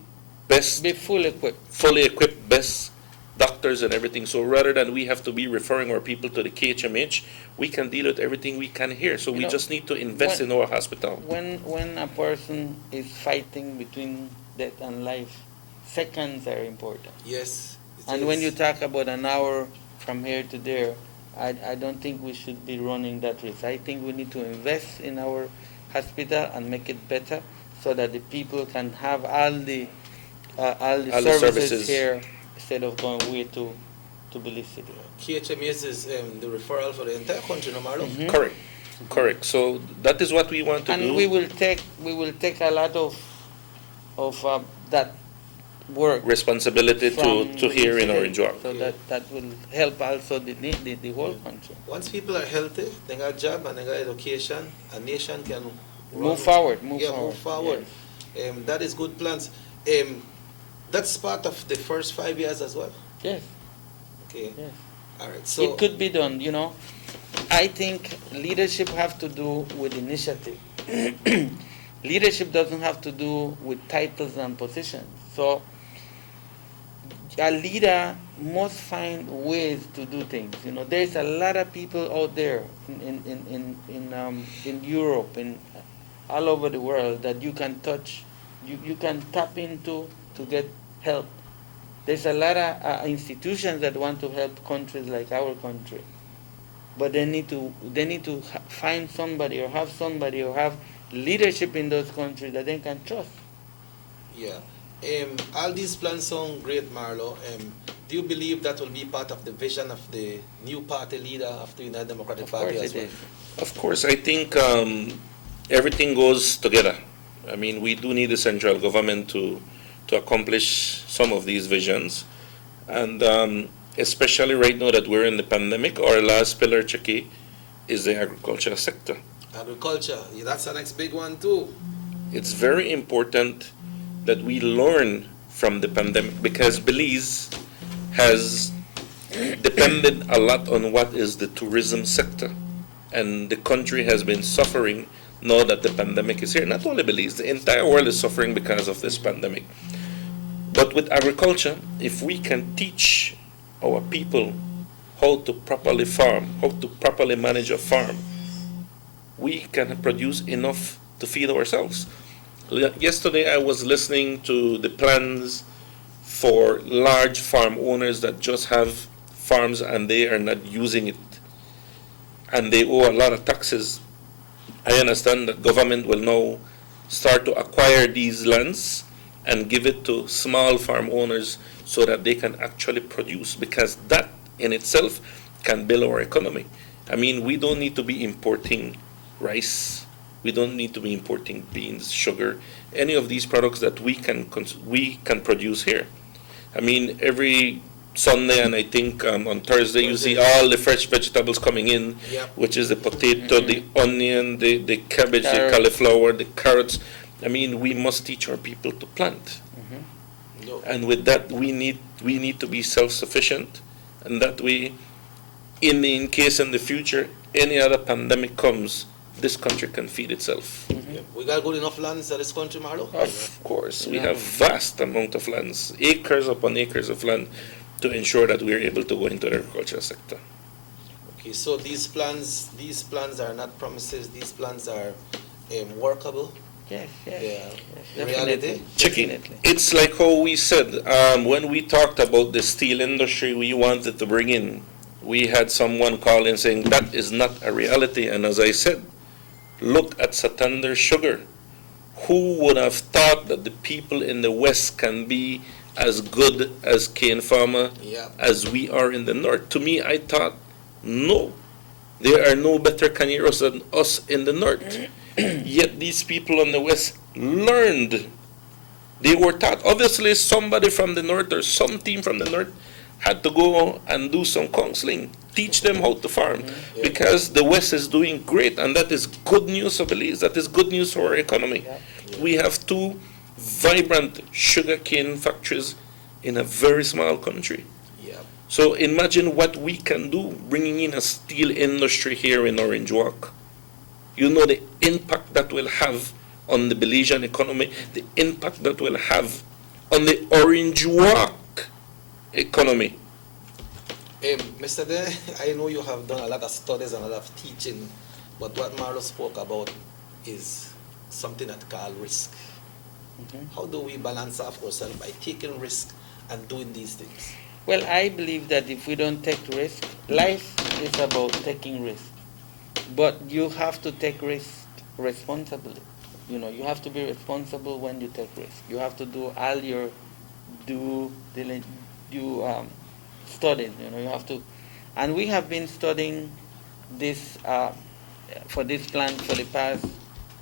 best, be fully equipped, best doctors and everything. So rather than we have to be referring our people to the KHMH, we can deal with everything we can here. So we just need to invest in our hospital. When a person is fighting between death and life, seconds are important. Yes. And when you talk about an hour from here to there, I don't think we should be running that risk. I think we need to invest in our hospital and make it better so that the people can have all the services here instead of going way to Belize City. KHMS is the referral for the entire country, no matter. Mm-hmm. Correct. So that is what we want to do. And we will take a lot of that work responsibility to here in Orange Walk. So that will help also the whole country. Once people are healthy, they got a job and they got education, a nation can Move forward. Move forward. That is good plans. That's part of the first 5 years as well. Yes. Okay. Yes. All right. So it could be done. I think leadership have to do with initiative. Leadership doesn't have to do with titles and positions. So a leader must find ways to do things. There's a lot of people out there in Europe, in all over the world that you can touch, you can tap into to get help. There's a lot of institutions that want to help countries like our country, but they need to find somebody or have leadership in those countries that they can trust. Yeah. All these plans sound great, Marlo. Do you believe that will be part of the vision of the new party leader of the United Democratic Party as well? Of course, I think everything goes together. I mean, we do need the central government to accomplish some of these visions. And especially right now that we're in the pandemic, our last pillar, Chucky, is the agricultural sector. Agriculture, that's the next big one too. It's very important that we learn from the pandemic because Belize has depended a lot on what is the tourism sector. And the country has been suffering now that the pandemic is here. Not only Belize, the entire world is suffering because of this pandemic. But with agriculture, if we can teach our people how to properly farm, how to properly manage a farm, we can produce enough to feed ourselves. Yesterday I was listening to the plans for large farm owners that just have farms and they are not using it. And they owe a lot of taxes. I understand that government will now start to acquire these lands and give it to small farm owners so that they can actually produce, because that in itself can build our economy. I mean, we don't need to be importing rice. We don't need to be importing beans, sugar, any of these products that we can produce here. I mean, every Sunday and I think on Thursday you see all the fresh vegetables coming in, which is the potato, the onion, the cabbage, the cauliflower, the carrots. I mean, we must teach our people to plant. And with that, we need to be self-sufficient, and that way, in case in the future any other pandemic comes, this country can feed itself. We got good enough lands in this country, Marlo? Of course, we have vast amount of lands, acres upon acres of land, to ensure that we are able to go into the agricultural sector. Okay, so these plans are not promises. These plans are workable. Yes. Reality. Chicken. It's like how we said when we talked about the steel industry we wanted to bring in. We had someone call in saying that is not a reality. And as I said, look at Santander Sugar. Who would have thought that the people in the West can be as good as cane farmer as we are in the North? To me, I thought, no. There are no better caneros than us in the North. Yet these people in the West learned. They were taught. Obviously, somebody from the North or some team from the North had to go and do some counseling, teach them how to farm, because the West is doing great, and that is good news for Belize. That is good news for our economy. We have two vibrant sugarcane factories in a very small country. So imagine what we can do bringing in a steel industry here in Orange Walk. You know the impact that will have on the Belizean economy, the impact that will have on the Orange Walk economy. Mr. De, I know you have done a lot of studies and a lot of teaching, but what Marlo spoke about is something that called risk. How do we balance off ourselves by taking risk and doing these things? Well, I believe that if we don't take risk, life is about taking risk. But you have to take risk responsibly. You have to be responsible when you take risk. You have to do all your studies. You have to, and we have been studying this for this plant for the past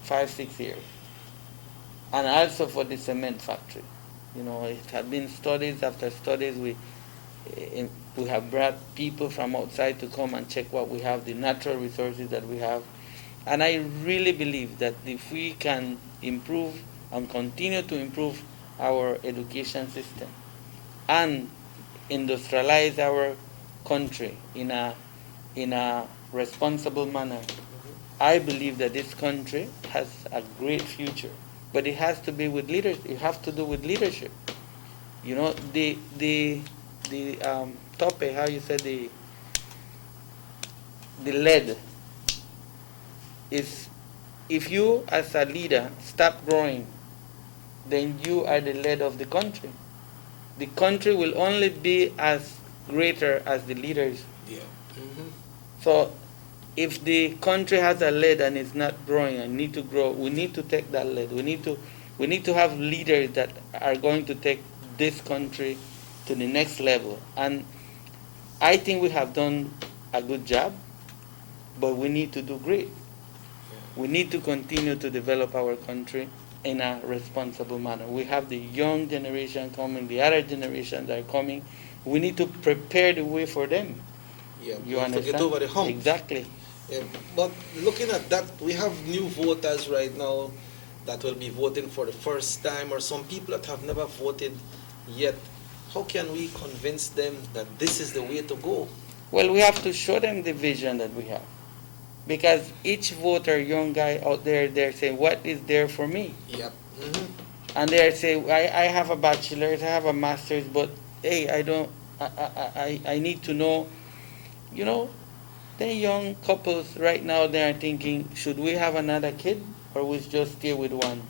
5-6 years, and also for the cement factory. You know, it has been studies after studies. We have brought people from outside to come and check what we have, the natural resources that we have. And I really believe that if we can improve and continue to improve our education system and industrialize our country in a responsible manner, I believe that this country has a great future. But it has to be with leadership. It has to do with leadership. You know, the topic, how you said the lead is, if you as a leader stop growing, then you are the lead of the country. The country will only be as greater as the leaders. Yeah. Mm-hmm. So if the country has a lead and it's not growing and need to grow, we need to take that lead. We need to have leaders that are going to take this country to the next level. And I think we have done a good job, but we need to do great. We need to continue to develop our country in a responsible manner. We have the young generation coming, the other generations that are coming. We need to prepare the way for them. Yeah, you have understand? to get over the hump. Exactly. Yeah, but looking at that, we have new voters right now that will be voting for the first time, or some people that have never voted yet. How can we convince them that this is the way to go? Well, we have to show them the vision that we have. Because each voter, young guy out there, they're saying, what is there for me? Yep. Mm-hmm. And they're saying, I have a bachelor's, I have a master's, but hey, I need to know, you know, the young couples right now, they are thinking, should we have another kid or we just stay with one?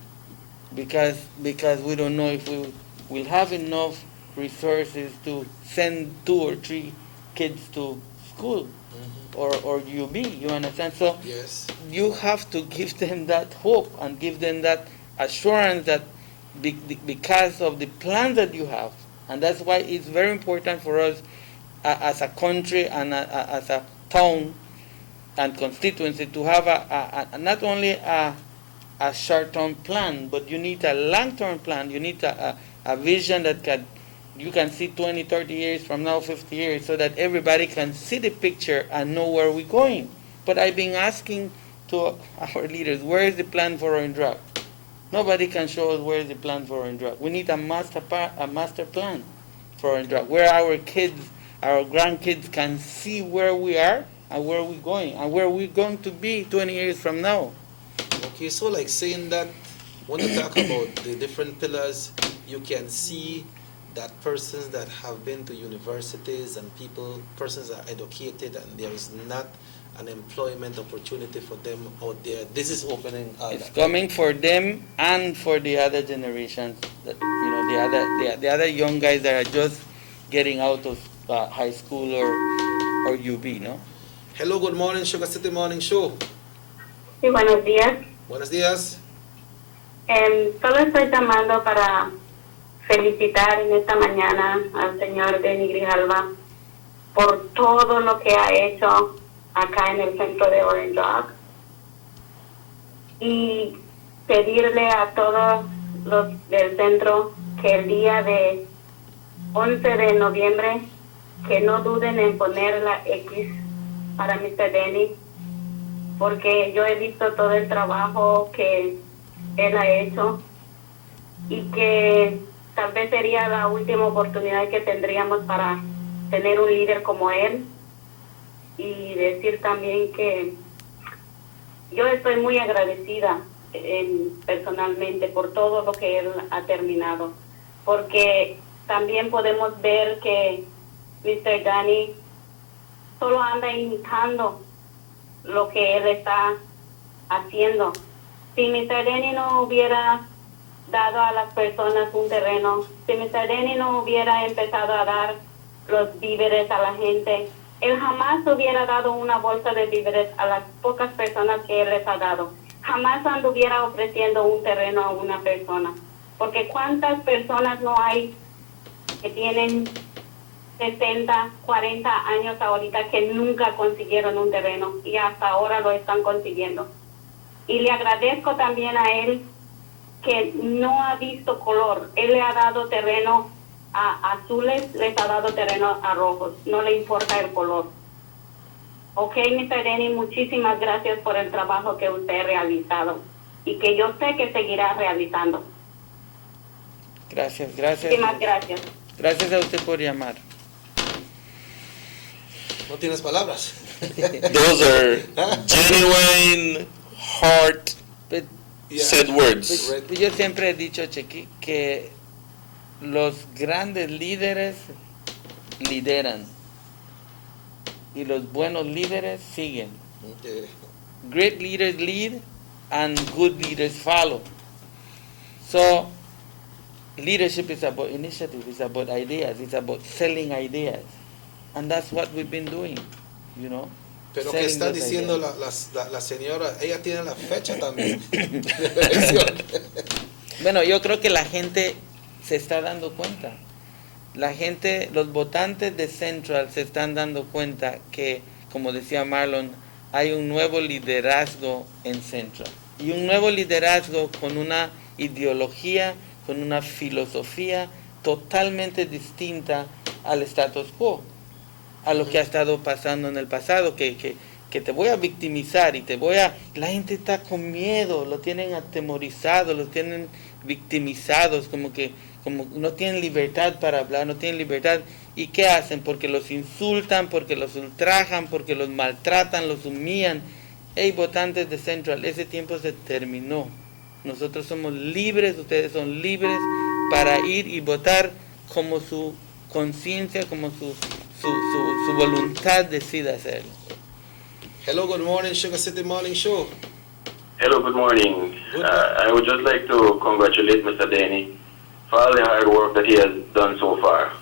Because we don't know if we will have enough resources to send 2 or 3 kids to school. Or UB, you understand? So yes, you have to give them that hope and give them that assurance that because of the plans that you have, and that's why it's very important for us as a country and as a town and constituency to have not only a short-term plan, but you need a long-term plan. You need a vision that you can see 20, 30 years from now, 50 years, so that everybody can see the picture and know where we're going. But I've been asking to our leaders, where is the plan for Orange Rock? Nobody can show us where is the plan for Orange Rock. We need a master plan for Orange Rock, where our kids, our grandkids can see where we are and where we're going and where we're going to be 20 years from now. Okay, so like saying that, when you talk about the different pillars, you can see that persons that have been to universities and persons are educated and there is not an employment opportunity for them out there. This is opening. It's coming for them and for the other generations. That, you know, the other young guys that are just getting out of high school or UB, no? Hello, good morning, Sugar City Morning Show. Sí, buenos días. Buenos días. Solo estoy llamando para felicitar en esta mañana al señor Denny Grijalva por todo lo que ha hecho acá en el centro de Orange Rock y pedirle a todos los del centro que el día de 11 de noviembre que no duden en poner la X para Mr. Denny, porque yo he visto todo el trabajo que él ha hecho y que tal vez sería la última oportunidad que tendríamos para tener un líder como él. Y decir también que yo estoy muy agradecida personalmente por todo lo que él ha terminado, porque también podemos ver que Mr. Danny solo anda imitando lo que él está haciendo. Si Mr. Danny no hubiera dado a las personas un terreno, si Mr. Denny no hubiera empezado a dar los víveres a la gente, él jamás hubiera dado una bolsa de víveres a las pocas personas que él les ha dado. Jamás anduviera ofreciendo un terreno a una persona. Porque cuántas personas no hay que tienen 60, 40 años ahorita que nunca consiguieron un terreno y hasta ahora lo están consiguiendo. Y le agradezco también a él que no ha visto color. Él le ha dado terreno a azules, les ha dado terreno a rojos. No le importa el color. Ok, Mr. Denny, muchísimas gracias por el trabajo que usted ha realizado y que yo sé que seguirá realizando. Gracias, gracias. Muchísimas gracias. Gracias a usted por llamar. No tienes palabras. Those are genuine, heart said words. Yo siempre he dicho, Chequi, que los grandes líderes lideran y los buenos líderes siguen. Great leaders lead and good leaders follow. So leadership is about initiative, it's about ideas, it's about selling ideas. And that's what we've been doing, you know. Pero que está diciendo la señora, ella tiene la fecha también. Bueno, yo creo que la gente se está dando cuenta. La gente, los votantes de Central se están dando cuenta que, como decía Marlon, hay un nuevo liderazgo en Central. Y un nuevo liderazgo con una ideología, con una filosofía totalmente distinta al status quo, a lo que ha estado pasando en el pasado, que te voy a victimizar y la gente está con miedo, lo tienen atemorizado, lo tienen victimizados, como no tienen libertad para hablar, no tienen libertad. ¿Y qué hacen? Porque los insultan, porque los ultrajan, porque los maltratan, los humillan. Hey, votantes de Central, ese tiempo se terminó. Nosotros somos libres, ustedes son libres para ir y votar como su conciencia, como su voluntad decida hacerlo. Hello, good morning, Sugar City Morning Show. Hello, good morning. I would just like to congratulate Mr. Denny for all the hard work that he has done so far.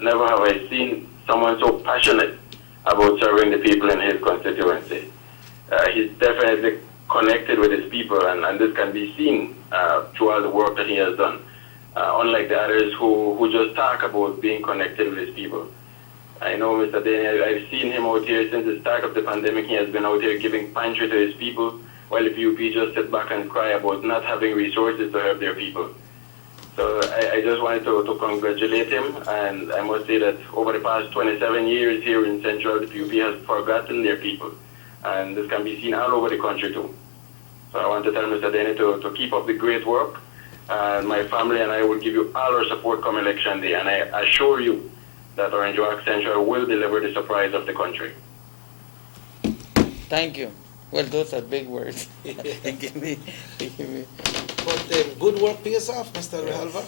Never have I seen someone so passionate about serving the people in his constituency. He's definitely connected with his people, and this can be seen through all the work that he has done. Unlike the others who just talk about being connected with his people. I know Mr. Denny, I've seen him out here since the start of the pandemic. He has been out here giving pantry to his people, while the PUP just sit back and cry about not having resources to help their people. So I just wanted to congratulate him, and I must say that over the past 27 years here in Central, the PUP has forgotten their people, and this can be seen all over the country too. So I want to tell Mr. Denny to keep up the great work, and my family and I will give you all our support come election day, and I assure you that Orange Walk Central will deliver the surprise of the country. Thank you. Well, those are big words. Give me. But good work pays off, Mr. Rehalva.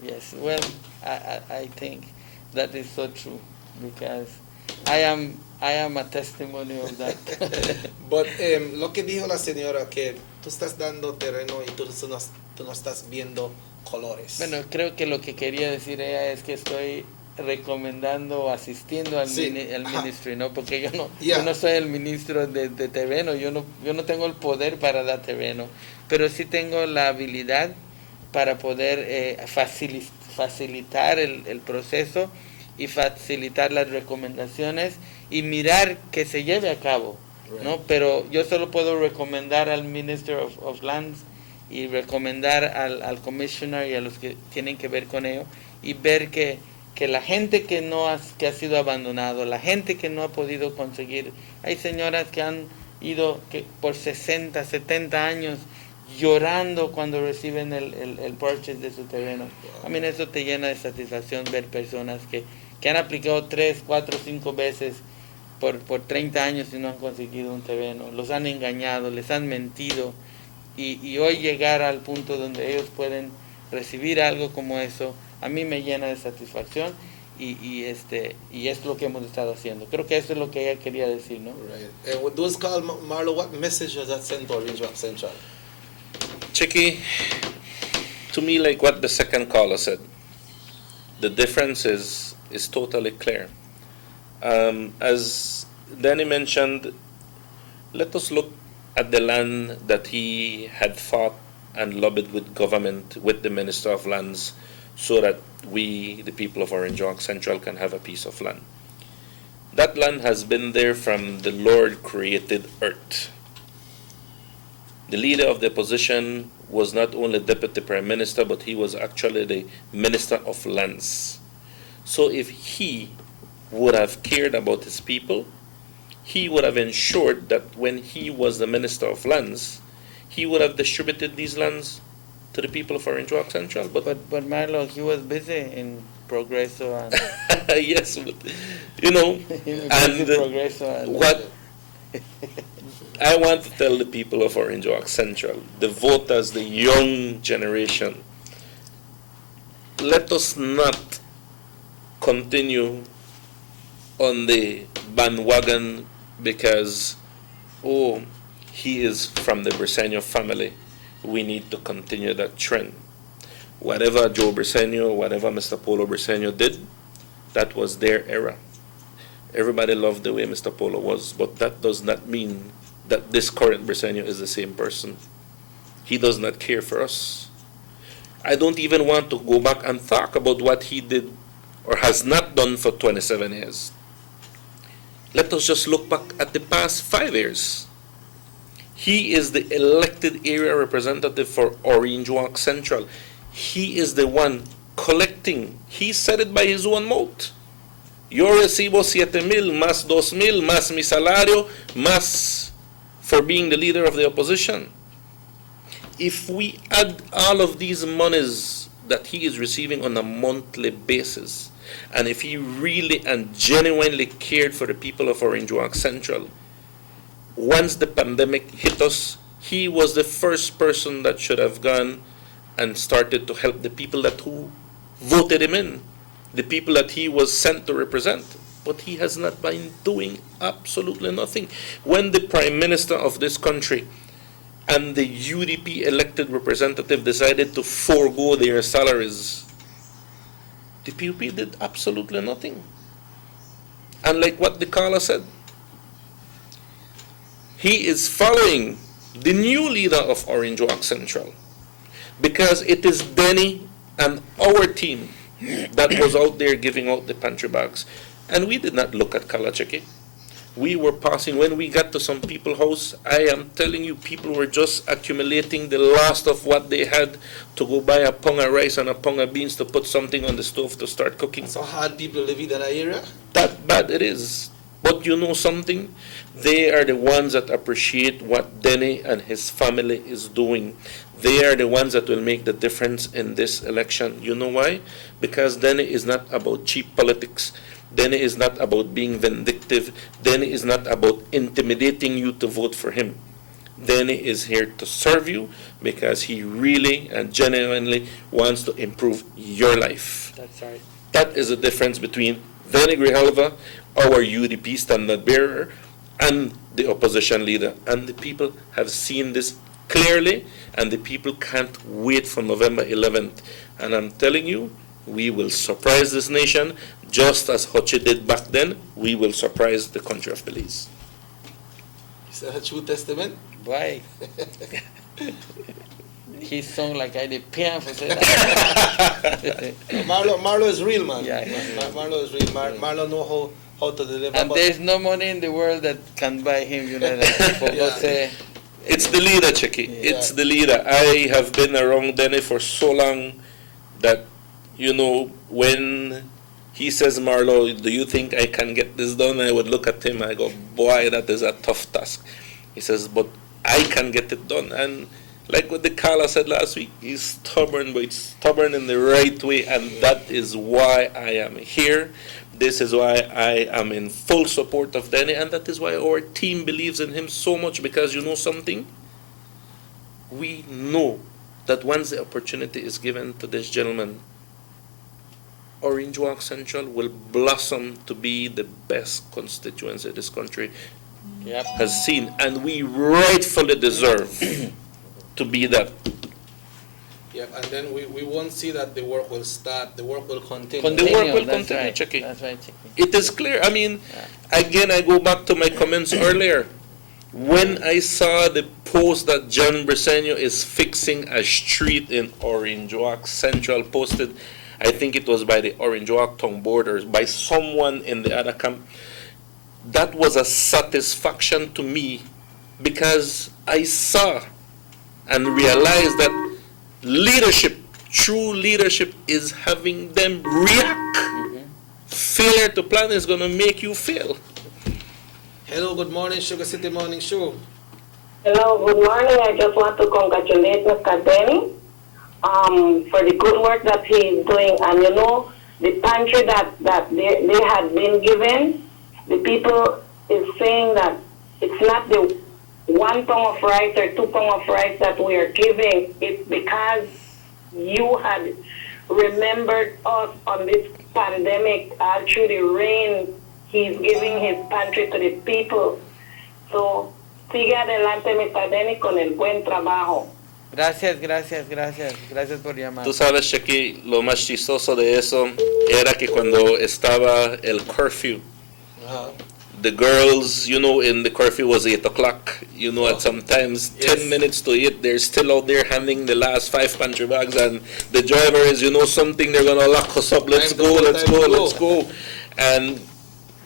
Yes. Well, I think that is so true, because I am a testimony of that. But lo que dijo la señora, que tú estás dando terreno y tú no estás viendo colores. Bueno, creo que lo que quería decir ella es que estoy recomendando o asistiendo al ministry, ¿no? Porque yo no soy el ministro de terreno, yo no tengo el poder para dar terreno, pero sí tengo la habilidad para poder facilitar el proceso y facilitar las recomendaciones y mirar que se lleve a cabo, ¿no? Pero yo solo puedo recomendar al Minister of Lands y recomendar al Commissioner y a los que tienen que ver con ello, y ver que la gente que ha sido abandonado, la gente que no ha podido conseguir, hay señoras que han ido por 60, 70 años llorando cuando reciben el purchase de su terreno. A mí eso te llena de satisfacción ver personas que han aplicado 3, 4, 5 veces por 30 años y no han conseguido un terreno. Los han engañado, les han mentido, y hoy llegar al punto donde ellos pueden recibir algo como eso, a mí me llena de satisfacción, y es lo que hemos estado haciendo. Creo que eso es lo que ella quería decir, ¿no? Right. And with those call, Marlo, what message does that send to Orange Walk Central? Chicky, to me, like what the second caller said, the difference is totally clear. As Danny mentioned, let us look at the land that he had fought and lobbied with government, with the Minister of Lands, so that we, the people of Orange Walk Central, can have a piece of land. That land has been there from the Lord created earth. The leader of the opposition was not only Deputy Prime Minister, but he was actually the Minister of Lands. So if he would have cared about his people, he would have ensured that when he was the Minister of Lands, he would have distributed these lands to the people of Orange Walk Central. But Marlo, he was busy in Progreso and yes, but, you know, and what I want to tell the people of Orange Walk Central, the voters, the young generation, let us not continue on the bandwagon because, oh, he is from the Briseño family. We need to continue that trend. Whatever Joe Briseño, whatever Mr. Polo Briseño did, that was their era. Everybody loved the way Mr. Polo was, but that does not mean that this current Briseño is the same person. He does not care for us. I don't even want to go back and talk about what he did or has not done for 27 years. Let us just look back at the past 5 years. He is the elected area representative for Orange Walk Central. He is the one collecting. He said it by his own mouth. Yo recibo 7,000 más 2,000 más mi salario más for being the leader of the opposition. If we add all of these monies that he is receiving on a monthly basis, and if he really and genuinely cared for the people of Orange Walk Central, once the pandemic hit us, he was the first person that should have gone and started to help the people that who voted him in, the people that he was sent to represent. But he has not been doing absolutely nothing. When the Prime Minister of this country and the UDP elected representative decided to forego their salaries, the PUP did absolutely nothing. And like what the caller said, he is following the new leader of Orange Walk Central because it is Denny and our team that was out there giving out the pantry bags. And we did not look at Kalacheki. We were passing, when we got to some people's house, I am telling you, people were just accumulating the last of what they had to go buy a pound of rice and a pound of beans to put something on the stove to start cooking. So hard people live in that area? That bad it is. But you know something? They are the ones that appreciate what Denny and his family is doing. They are the ones that will make the difference in this election. You know why? Because Denny is not about cheap politics. Denny is not about being vindictive. Denny is not about intimidating you to vote for him. Denny is here to serve you because he really and genuinely wants to improve your life. That's right. That is the difference between Denny Grijalva, our UDP standard bearer, and the opposition leader. And the people have seen this clearly, and the people can't wait for November 11th. And I'm telling you, we will surprise this nation, just as Hoche did back then. We will surprise the country of Belize. Is that a true testament? Why? He sung like I did piano for that. Marlo is real, man. Yeah. Marlo is real. Marlo know how to deliver. And there's no money in the world that can buy him, you know. That It's the leader, Chicky. Yeah. It's the leader. I have been around Denny for so long that, you know, when he says, Marlo, do you think I can get this done? I would look at him, I go, boy, that is a tough task. He says, but I can get it done. And like what the Kala said last week, he's stubborn, but he's stubborn in the right way, and that is why I am here. This is why I am in full support of Denny, and that is why our team believes in him so much, because you know something? We know that once the opportunity is given to this gentleman, Orange Walk Central will blossom to be the best constituency this country has seen, and we rightfully deserve to be that. Yep, and then we won't see that the work will start, the work will continue. The work will continue, Chucky. That's right, Chucky. It is clear. I mean, again, I go back to my comments earlier. When I saw the post that John Briseño is fixing a street in Orange Walk Central posted, I think it was by the Orange Walk Town Board or by someone in the other camp, that was a satisfaction to me, because I saw and realize that leadership, true leadership, is having them react. Failure to plan is going to make you fail. Hello, good morning, Sugar City Morning Show. Hello, good morning. I just want to congratulate Mr. Denny for the good work that he is doing. And you know, the pantry that they had been given, the people is saying that it's not the 1 pound of rice or 2 pounds of rice that we are giving. It's because you had remembered us on this pandemic, all through the rain. He's giving his pantry to the people. So, sigue adelante, Mr. Denny, con el buen trabajo. Gracias por llamar. Tú sabes, Chequi, lo más chistoso de eso era que cuando estaba el curfew, the girls, you know, in the curfew was 8 o'clock, you know, at sometimes 10 minutes to 8, they're still out there handing the last 5 pantry bags, and the driver is, you know, something, they're going to lock us up, let's go. And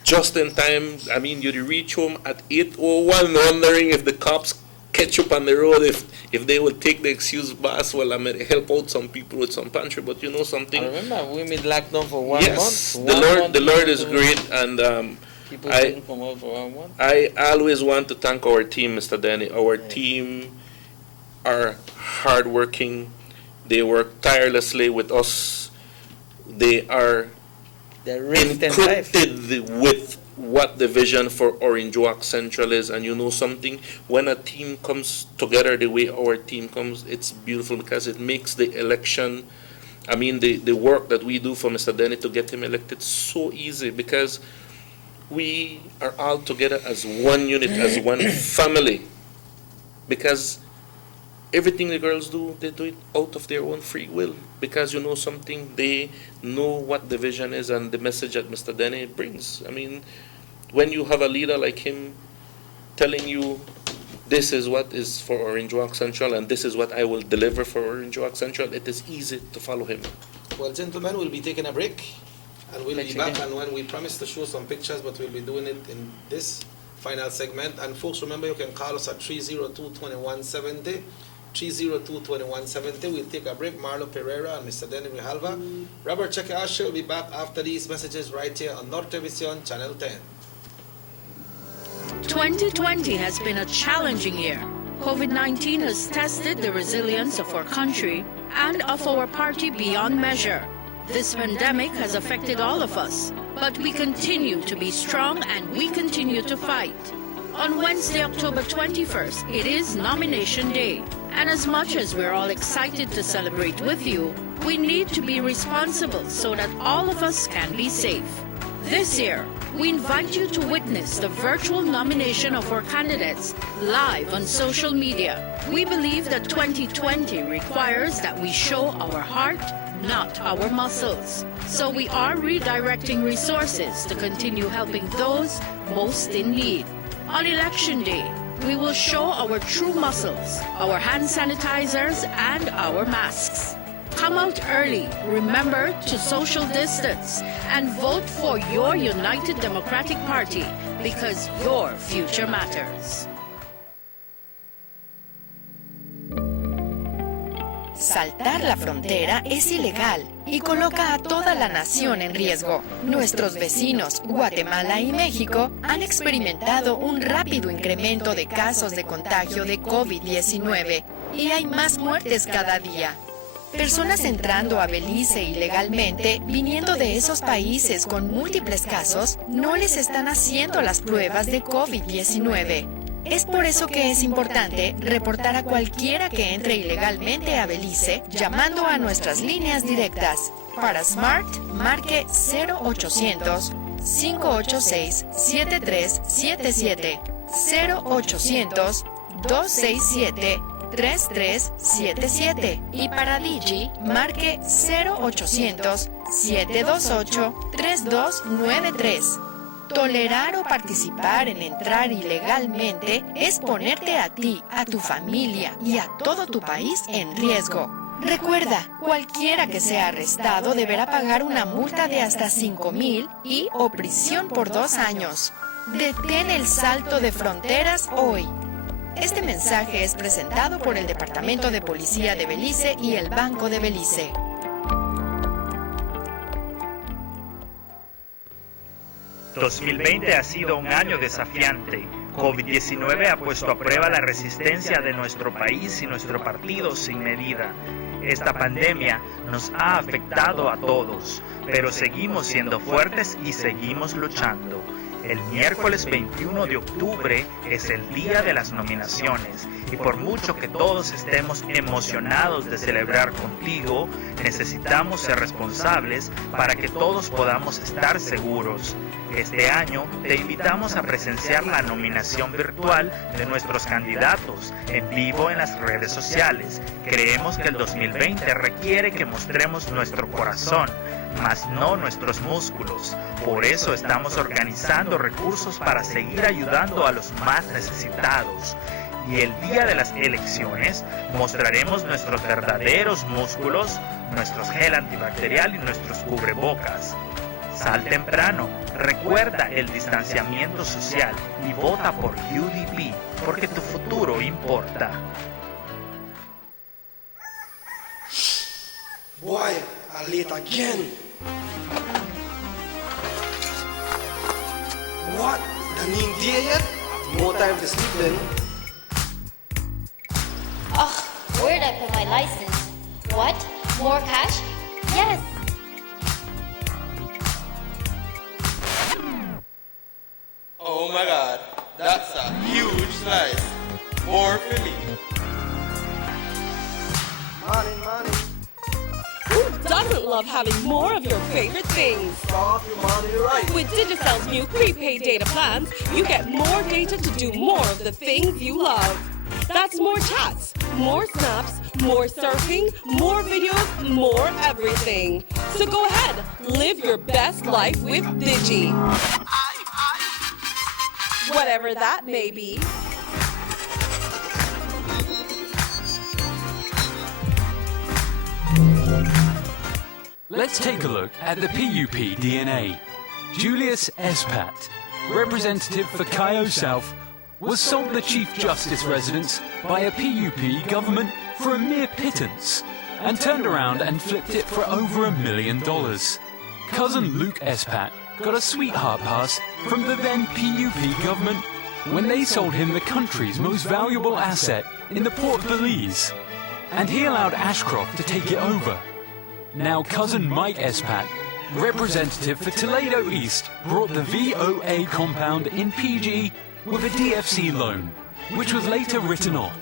just in time, I mean, you'd reach home at 8:01, wondering if the cops catch up on the road, if they would take the excuse, boss, well, I'm going to help out some people with some pantry, but you know something? I remember we made lockdown for 1 yes, month. The Lord is great, and I always want to thank our team, Mr. Danny. Our team are hardworking. They work tirelessly with us. They are encrypted with what the vision for Orange Walk Central is. And you know something? When a team comes together the way our team comes, it's beautiful because it makes the election, I mean, the work that we do for Mr. Denny to get him elected so easy, because we are all together as one unit, as one family. Because everything the girls do, they do it out of their own free will. Because you know something, they know what the vision is and the message that Mr. Denny brings. I mean, when you have a leader like him telling you, this is what is for Orange Walk Central and this is what I will deliver for Orange Walk Central, it is easy to follow him. Well, gentlemen, we'll be taking a break. And we'll be back, and when we promise to show some pictures, but we'll be doing it in this final segment. And folks, remember, you can call us at 302-2170, 302-2170. We'll take a break. Marlo Pereira and Mr. Denny Grijalva. Robert Cheque will be back after these messages right here on Nortevision Channel 10. 2020 has been a challenging year. COVID-19 has tested the resilience of our country and of our party beyond measure. This pandemic has affected all of us, but we continue to be strong and we continue to fight. On Wednesday, October 21st, it is nomination day. And as much as we're all excited to celebrate with you, we need to be responsible so that all of us can be safe. This year, we invite you to witness the virtual nomination of our candidates live on social media. We believe that 2020 requires that we show our heart, not our muscles. So we are redirecting resources to continue helping those most in need. On election day, we will show our true muscles, our hand sanitizers, and our masks. Come out early, remember to social distance, and vote for your United Democratic Party because your future matters. Saltar la frontera es ilegal y coloca a toda la nación en riesgo. Nuestros vecinos, Guatemala y México, han experimentado un rápido incremento de casos de contagio de COVID-19 y hay más muertes cada día. Personas entrando a Belice ilegalmente, viniendo de esos países con múltiples casos, no les están haciendo las pruebas de COVID-19. Es por eso que es importante reportar a cualquiera que entre ilegalmente a Belice llamando a nuestras líneas directas. Para Smart, marque 0800-586-7377, 0800-267-3377 y para Digi, marque 0800-728-3293. Tolerar o participar en entrar ilegalmente es ponerte a ti, a tu familia y a todo tu país en riesgo. Recuerda, cualquiera que sea arrestado deberá pagar una multa de hasta 5,000 y o prisión por 2 años. Detén el salto de fronteras hoy. Este mensaje es presentado por el Departamento de Policía de Belice y el Banco de Belice. ...2020 ha sido un año desafiante. COVID-19 ha puesto a prueba la resistencia de nuestro país y nuestro partido sin medida. Esta pandemia nos ha afectado a todos, pero seguimos siendo fuertes y seguimos luchando. El miércoles 21 de octubre es el día de las nominaciones y por mucho que todos estemos emocionados de celebrar contigo, necesitamos ser responsables para que todos podamos estar seguros. Este año te invitamos a presenciar la nominación virtual de nuestros candidatos en vivo en las redes sociales. Creemos que el 2020 requiere que mostremos nuestro corazón, mas no nuestros músculos. Por eso estamos organizando recursos para seguir ayudando a los más necesitados. Y el día de las elecciones mostraremos nuestros verdaderos músculos, nuestros gel antibacterial y nuestros cubrebocas. Sal temprano, recuerda el distanciamiento social y vota por UDP, porque tu futuro importa. Boy, I'm late again. What? The new day yet? No time to sleep then. Ugh, where'd I put my license? What? More cash? Yes. Oh my god, that's a huge slice. More for me. Money. Who doesn't love having more of your favorite things? Stop your money right. With Digicel's new prepaid data plans, you get more data to do more of the things you love. That's more chats, more snaps, more surfing, more videos, more everything. So go ahead, live your best life with Digi. Whatever that may be. Let's take a look at the PUP DNA. Julius Espat, representative for Cayo South, was sold the Chief Justice residence by a PUP government for a mere pittance and turned around and flipped it for over $1 million. Cousin Luke Espat got a sweetheart pass from the then PUP government when they sold him the country's most valuable asset in the Port of Belize, and he allowed Ashcroft to take it over. Now cousin Mike Espat, representative for Toledo East, brought the VOA compound in PG with a DFC loan, which was later written off.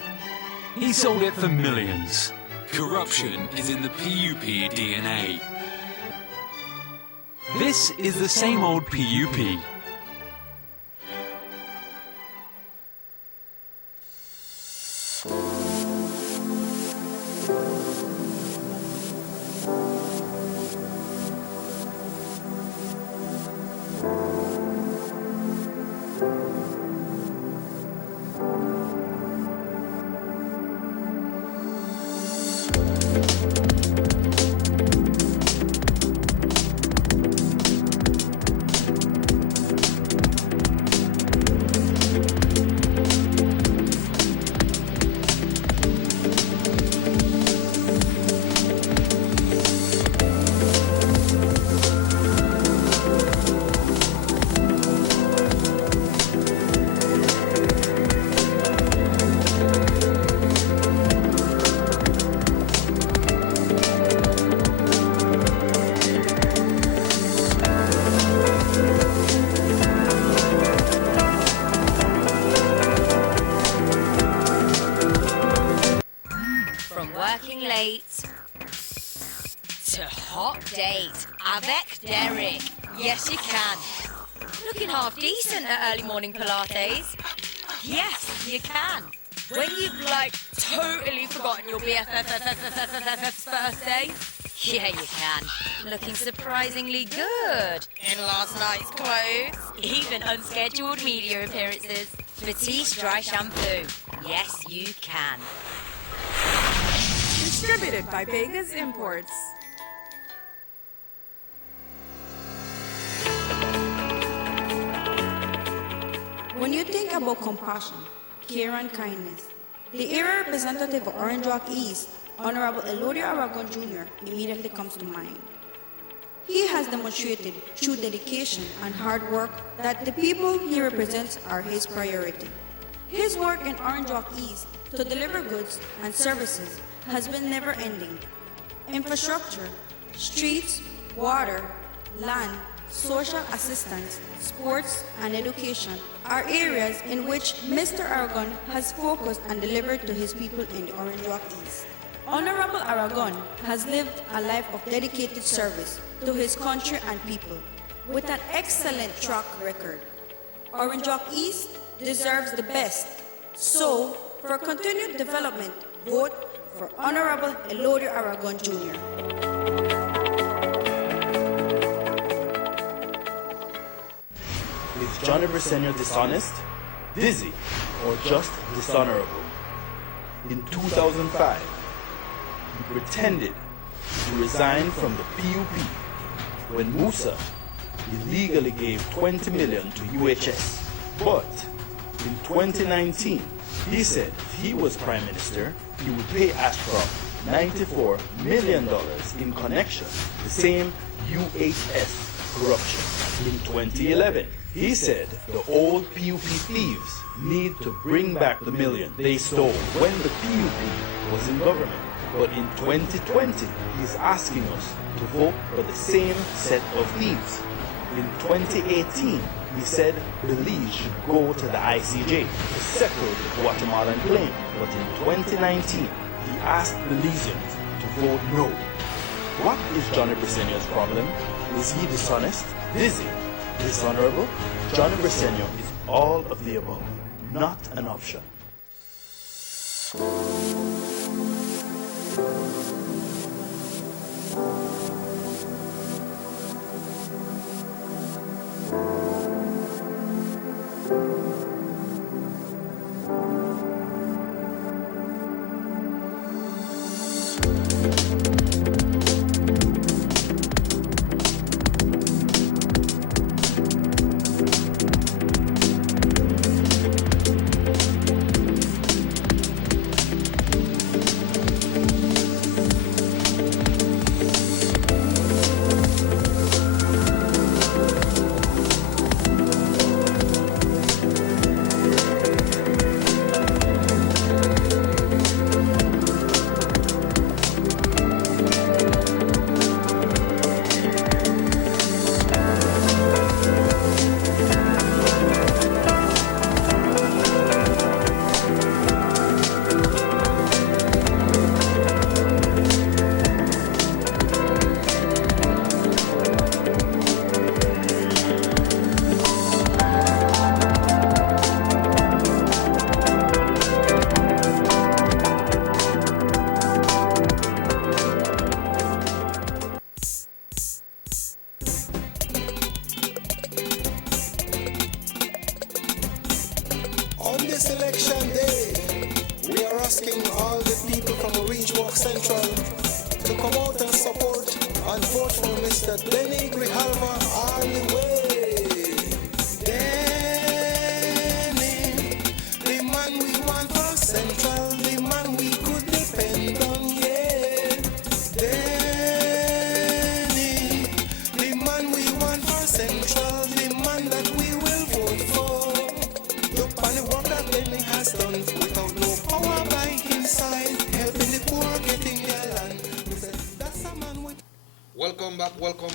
He sold it for millions. Corruption is in the PUP DNA. This is the same old PUP. Working late to hot date avec Derek. Yes, you can. Looking half decent at early morning Pilates. Yes, you can. When you've totally forgotten your BFF's birthday. Yeah, you can. Looking surprisingly good in last night's clothes. Even unscheduled media appearances. Batiste Dry Shampoo. Yes, you can. Distributed by Vegas Imports. When you think about compassion, care and kindness. The area representative of Orange Walk East, Honorable Elodia Aragon Jr., immediately comes to mind. He has demonstrated through dedication and hard work that the people he represents are his priority. His work in Orange Walk East to deliver goods and services has been never-ending. Infrastructure, streets, water, land, social assistance, sports, and education are areas in which Mr. Aragon has focused and delivered to his people in the Orange Walk East. Honorable Aragon has lived a life of dedicated service to his country and people with an excellent track record. Orange Walk East deserves the best. So, for continued development, vote for Honorable Elodia Aragon Jr. Is Johnny Briceño dishonest, dizzy, or just dishonorable? In 2005, he pretended to resign from the PUP when Musa illegally gave $20 million to UHS. But in 2019, he said if he was Prime Minister, he would pay Ashcroft $94 million in connection to the same UHS corruption. In 2011, he said the old PUP thieves need to bring back the million they stole when the PUP was in government. But in 2020, he's asking us to vote for the same set of thieves. In 2018, he said Belize should go to the ICJ to settle the Guatemalan claim. But in 2019, he asked Belizeans to vote no. What is Johnny Briceño's problem? Is he dishonest, dizzy, dishonorable? Johnny Briceño is all of the above, not an option. On this election day, we are asking all the people from Orange Walk Central to come out and support and vote for Mr. Denny Grijalva all the way. Denny, the man we want for Central, the man we could depend on, yeah. Denny, the man we want for Central, the man that we will vote for. Look on the work that Lenny has done without no power by his side, helping the poor getting their land. We said, that's a man with. Welcome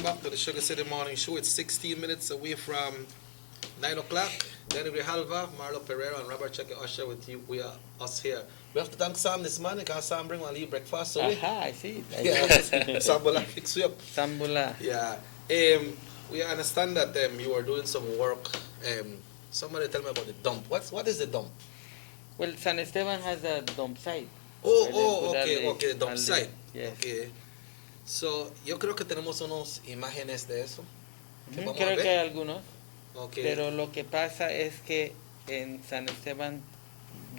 back to the Sugar City Morning Show. It's 16 minutes away from 9 o'clock. Danny Grijalva, Marlo Pereira, and Robert Cheque Usher with you. We are us here. We have to thank Sam this morning because Sam bring one leave breakfast. So I see. Yeah, Sambola fix you up. Sambola. Yeah. We understand that you are doing some work. Somebody tell me about the dump. What is the dump? Well, San Esteban has a dump site. Okay, the dump site. Yes. Okay. So, yo creo que tenemos unos imágenes de eso. Creo que hay algunos. Okay. Pero lo que pasa es que en San Esteban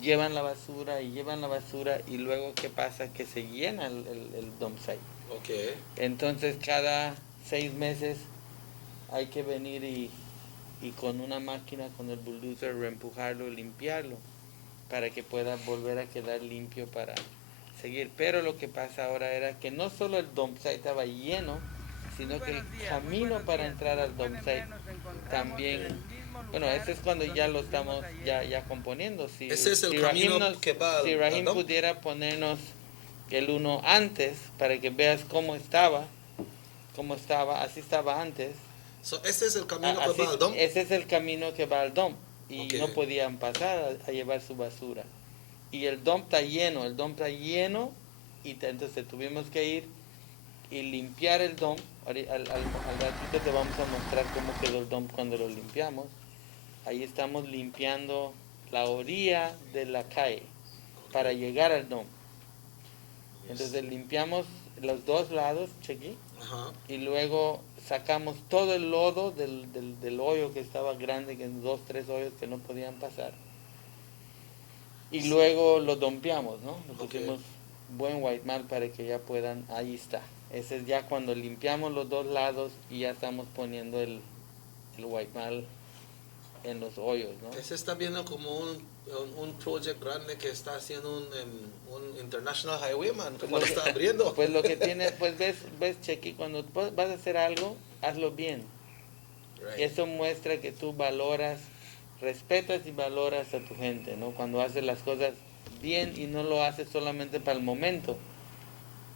llevan la basura y luego ¿qué pasa? Que se llena el dump site. Okay. Entonces cada 6 meses hay que venir y con una máquina, con el bulldozer, reempujarlo, limpiarlo. para que pueda volver a quedar limpio para seguir. Pero lo que pasa ahora era que no solo el dump site estaba lleno, sino que el camino para entrar al dump site también. Bueno, ese es cuando ya lo estamos ya componiendo. Si, Ese es el si camino Rahim que va si al Rahim dump. pudiera ponernos el uno antes para que veas cómo estaba, así estaba antes. So, ese es el camino Así, que va al dump. ese es el camino que va al dump y Ok. no podían pasar a llevar su basura. Y el dump está lleno y entonces tuvimos que ir y limpiar el dump. Al ratito te vamos a mostrar cómo quedó el dump cuando lo limpiamos. Ahí estamos limpiando la orilla de la calle para llegar al dump. Entonces limpiamos los dos lados, chequi, Ajá. y luego sacamos todo el lodo del hoyo que estaba grande, que 2, 3 hoyos que no podían pasar. Y luego lo dompeamos, ¿no? Le pusimos buen white mal para que ya puedan, ahí está. Ese es ya cuando limpiamos los dos lados y ya estamos poniendo el white mal en los hoyos, ¿no? Ese está viendo como un project grande que está haciendo un international highwayman, como lo está abriendo. Pues lo que tiene, pues ves Chequi, cuando vas a hacer algo, hazlo bien. Right. Y eso muestra que tú valoras, respetas y valoras a tu gente, ¿no? Cuando haces las cosas bien y no lo haces solamente para el momento,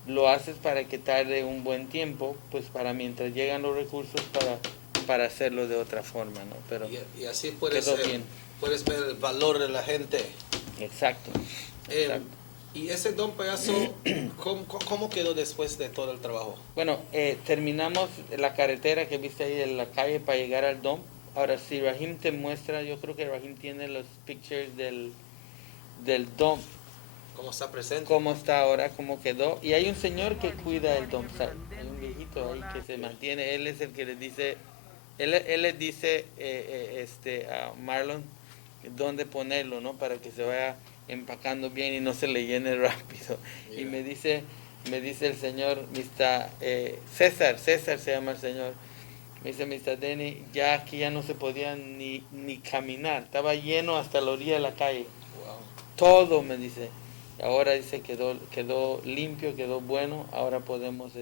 lo haces para que tarde un buen tiempo, pues para mientras llegan los recursos para hacerlo de otra forma, ¿no? Pero y así puedes, quedó bien. puedes ver el valor de la gente. Exacto. Y ese don pedazo, ¿cómo quedó después de todo el trabajo? Bueno, terminamos la carretera que viste ahí de la calle para llegar al dump. Ahora, si Rahim te muestra, yo creo que Rahim tiene los pictures del dump. ¿Cómo está presente? Cómo está ahora, cómo quedó. Y hay un señor que cuida el dump site. Hay un viejito ahí que se mantiene. Él es el que les dice, él les dice a Marlon dónde ponerlo, ¿no? Para que se vaya empacando bien y no se le llene rápido. Yeah. Y me dice el señor, César se llama el señor. Me dice, Mr. Denny, ya aquí ya no se podía ni caminar. Estaba lleno hasta la orilla de la calle. Wow. Todo, me dice. Ahora dice quedó limpio, quedó bueno. Ahora podemos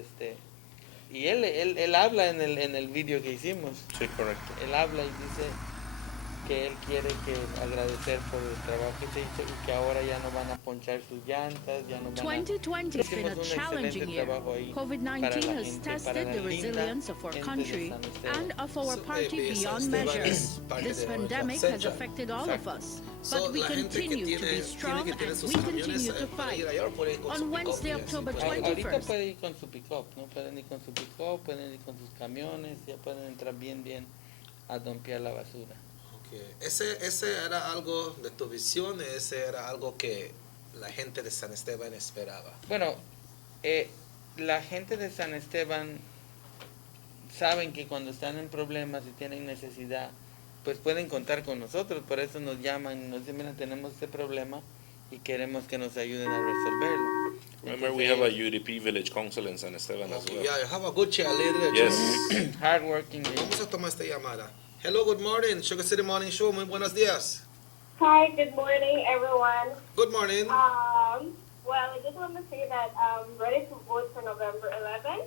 y él habla en el vídeo que hicimos. Sí, correcto. Él habla y dice que él quiere agradecer por el trabajo que se hizo y que ahora ya no van a ponchar sus llantas, ya no van 2020 has been a challenging year. COVID-19 has tested the resilience of our country and of our party beyond measure. This pandemic has affected all of us, but we continue to be strong and we continue to fight. On Wednesday, October 21st. Ahorita puede ir con su pick-up, ¿no? Pueden ir con su pick-up, pueden ir con sus camiones, ya pueden entrar bien a dompear la basura. Ese era algo de tu visión, ese era algo que la gente de San Esteban esperaba. Bueno, la gente de San Esteban saben que cuando están en problemas y tienen necesidad, pues pueden contar con nosotros, por eso nos llaman y nos dicen, mira, tenemos este problema y queremos que nos ayuden a resolverlo. Remember, we have a UDP Village Council in San Esteban as well. Yeah, you have a good cheerleader. Yes. Hardworking. Vamos a tomar esta llamada. Hello, good morning, Sugar City Morning Show. Muy buenos días. Hi, good morning, everyone. Good morning. Well, I just want to say that I'm ready to vote for November 11th.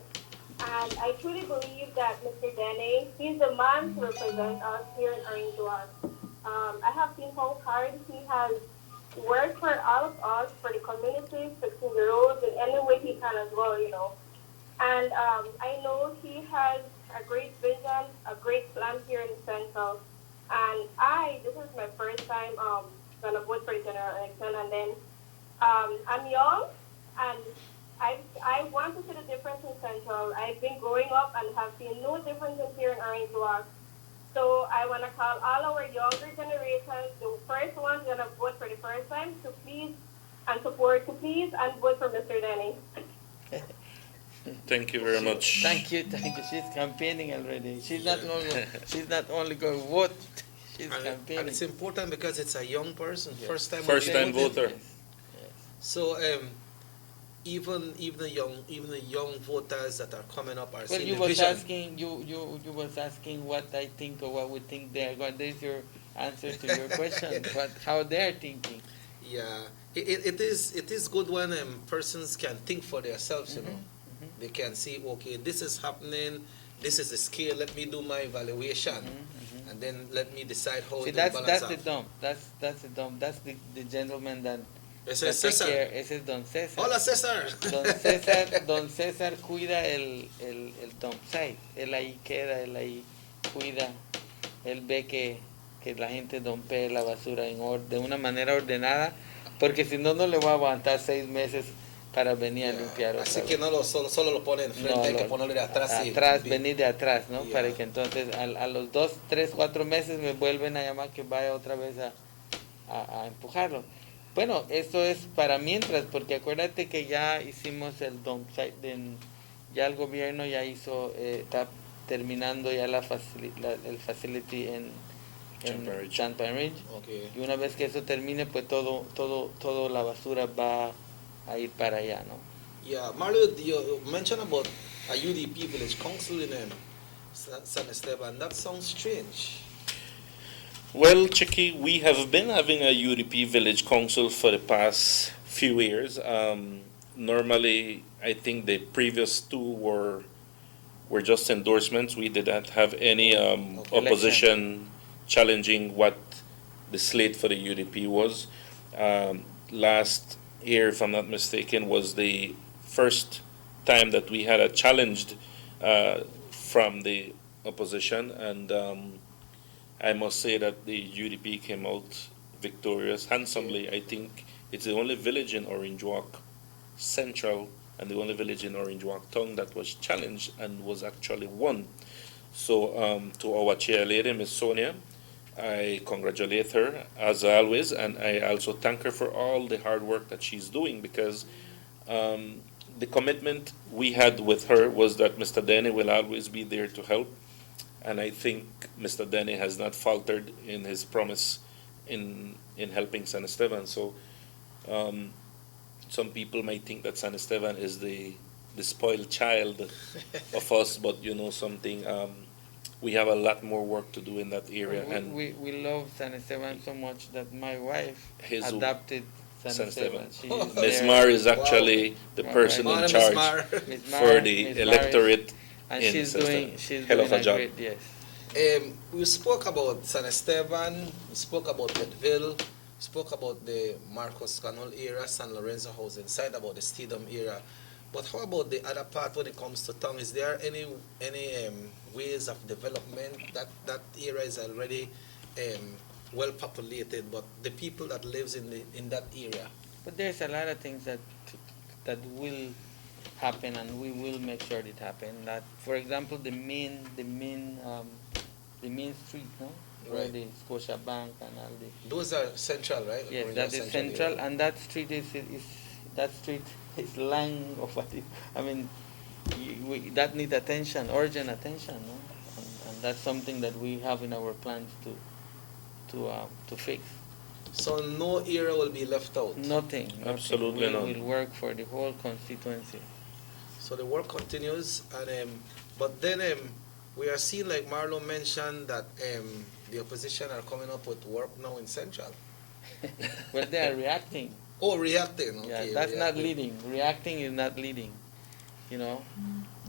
And I truly believe that Mr. Denny, he's the man to represent us here in Orange Walk. I have seen how hard he has worked for all of us, for the community, fixing the roads in any way he can as well, you know. And I know he has a great vision, a great plan here in Central. And this is my first time going to vote for the general election. And then I'm young, and I want to see the difference in Central. I've been growing up and have seen no differences here in Orange Walk. So I want to call all our younger generations, the first ones going to vote for the first time, to please and support, to please and vote for Mr. Denny. Thank you very much. Thank you. She's campaigning already. She's not only going to vote. She's campaigning. And it's important because it's a young person, yes. first time voter. Yes. So even the young voters that are coming up are seeing you the was vision. asking you was asking what I think or what we think they're going. There's your answer to your question. How they're thinking. Yeah, it is good when persons can think for themselves, you know. They can see, okay, this is happening, this is the scale, let me do my evaluation, and then let me decide how See, to that's balance the out. dump. That's the dump. That's the gentleman that. Ese es that take César. care. Ese es Don César. Hola, César. Don César cuida el dump site. Él ahí queda, él ahí cuida. Él ve que la gente dompee la basura de una manera ordenada, porque si no, no le va a aguantar 6 meses para venir a limpiar otra Así vez. que no solo lo pone enfrente, No, hay que ponerlo de atrás. Atrás, venir de atrás, ¿no? Para que entonces a los 2, 3, 4 meses me vuelven a llamar que vaya otra vez a empujarlo. Bueno, esto es para mientras, porque acuérdate que ya hicimos el dump site, ya el gobierno ya hizo, está terminando ya el facility en Champagne Ridge. Okay. Y una vez que eso termine, pues todo la basura va a ir para allá, ¿no? Yeah, Mario, you mentioned about a UDP village council in San Esteban. That sounds strange. Well, Chicky, we have been having a UDP village council for the past few years. Normally, I think the previous two were just endorsements. We did not have any opposition challenging what the slate for the UDP was. Last year, if I'm not mistaken, was the first time that we had a challenge from the opposition, and I must say that the UDP came out victorious handsomely. I think it's the only village in Orange Walk Central and the only village in Orange Walk Town that was challenged and was actually won. So to our chair lady, Ms. Sonia, I congratulate her as always, and I also thank her for all the hard work that she's doing, because the commitment we had with her was that Mr. Denny will always be there to help. And I think Mr. Denny has not faltered in his promise in helping San Esteban. So some people might think that San Esteban is the spoiled child of us, but you know something, we have a lot more work to do in that area. We love San Esteban so much that my wife Jesus. adopted San Esteban. Ms. Mar is actually the person in charge for the electorate. And in she's San doing Esteban. Hell of a job. great, yes. We spoke about San Esteban, we spoke about Leadville, we spoke about the Marcos Canal area, San Lorenzo House inside, about the Stadium area. But how about the other part when it comes to town? Is there any ways of development? That area is already well populated, but the people that lives in that area. But there's a lot of things that will happen, and we will make sure it happen. That, for example, the main street, no, where Right. the Scotia Bank and all the. Those are central, right? Yes, Or that just is central, area? and that street is lang of what it. I mean, that need attention, urgent attention, no? And that's something that we have in our plans to fix. So no area will be left out. Nothing. Absolutely we not. will work for the whole constituency. So the work continues, and but then we are seeing, like Marlon mentioned, that the opposition are coming up with work now in Central. Well, they are reacting. Oh, reacting. Yeah, Okay, that's not reacting. leading. Reacting is not leading. You know,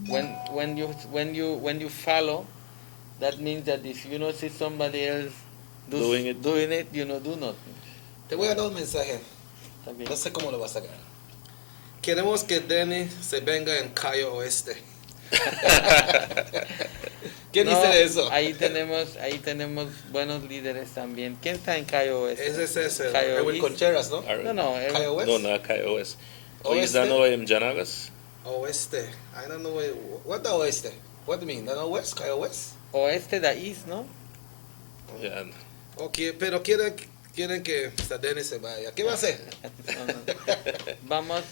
when you follow, that means that if you don't see somebody else doing it, you know, do nothing. Te voy a dar un mensaje. Está bien. No sé cómo lo vas a sacar. Queremos que Denny se venga en Cayo Oeste. ¿Quién No, dice eso? Ahí tenemos buenos líderes también. ¿Quién está en Cayo Oeste? Ese es Cayo Erwin East. Contreras, ¿no? No, Cayo West? No, not Cayo West. Please, Oeste? Dano M. Janagas. Oeste. I don't know what the Oeste. What do you mean? No West? Cayo West? Oeste da East, ¿no? Yeah. Okay, pero quieren que Mr. Denny se vaya. ¿Qué va a hacer? Vamos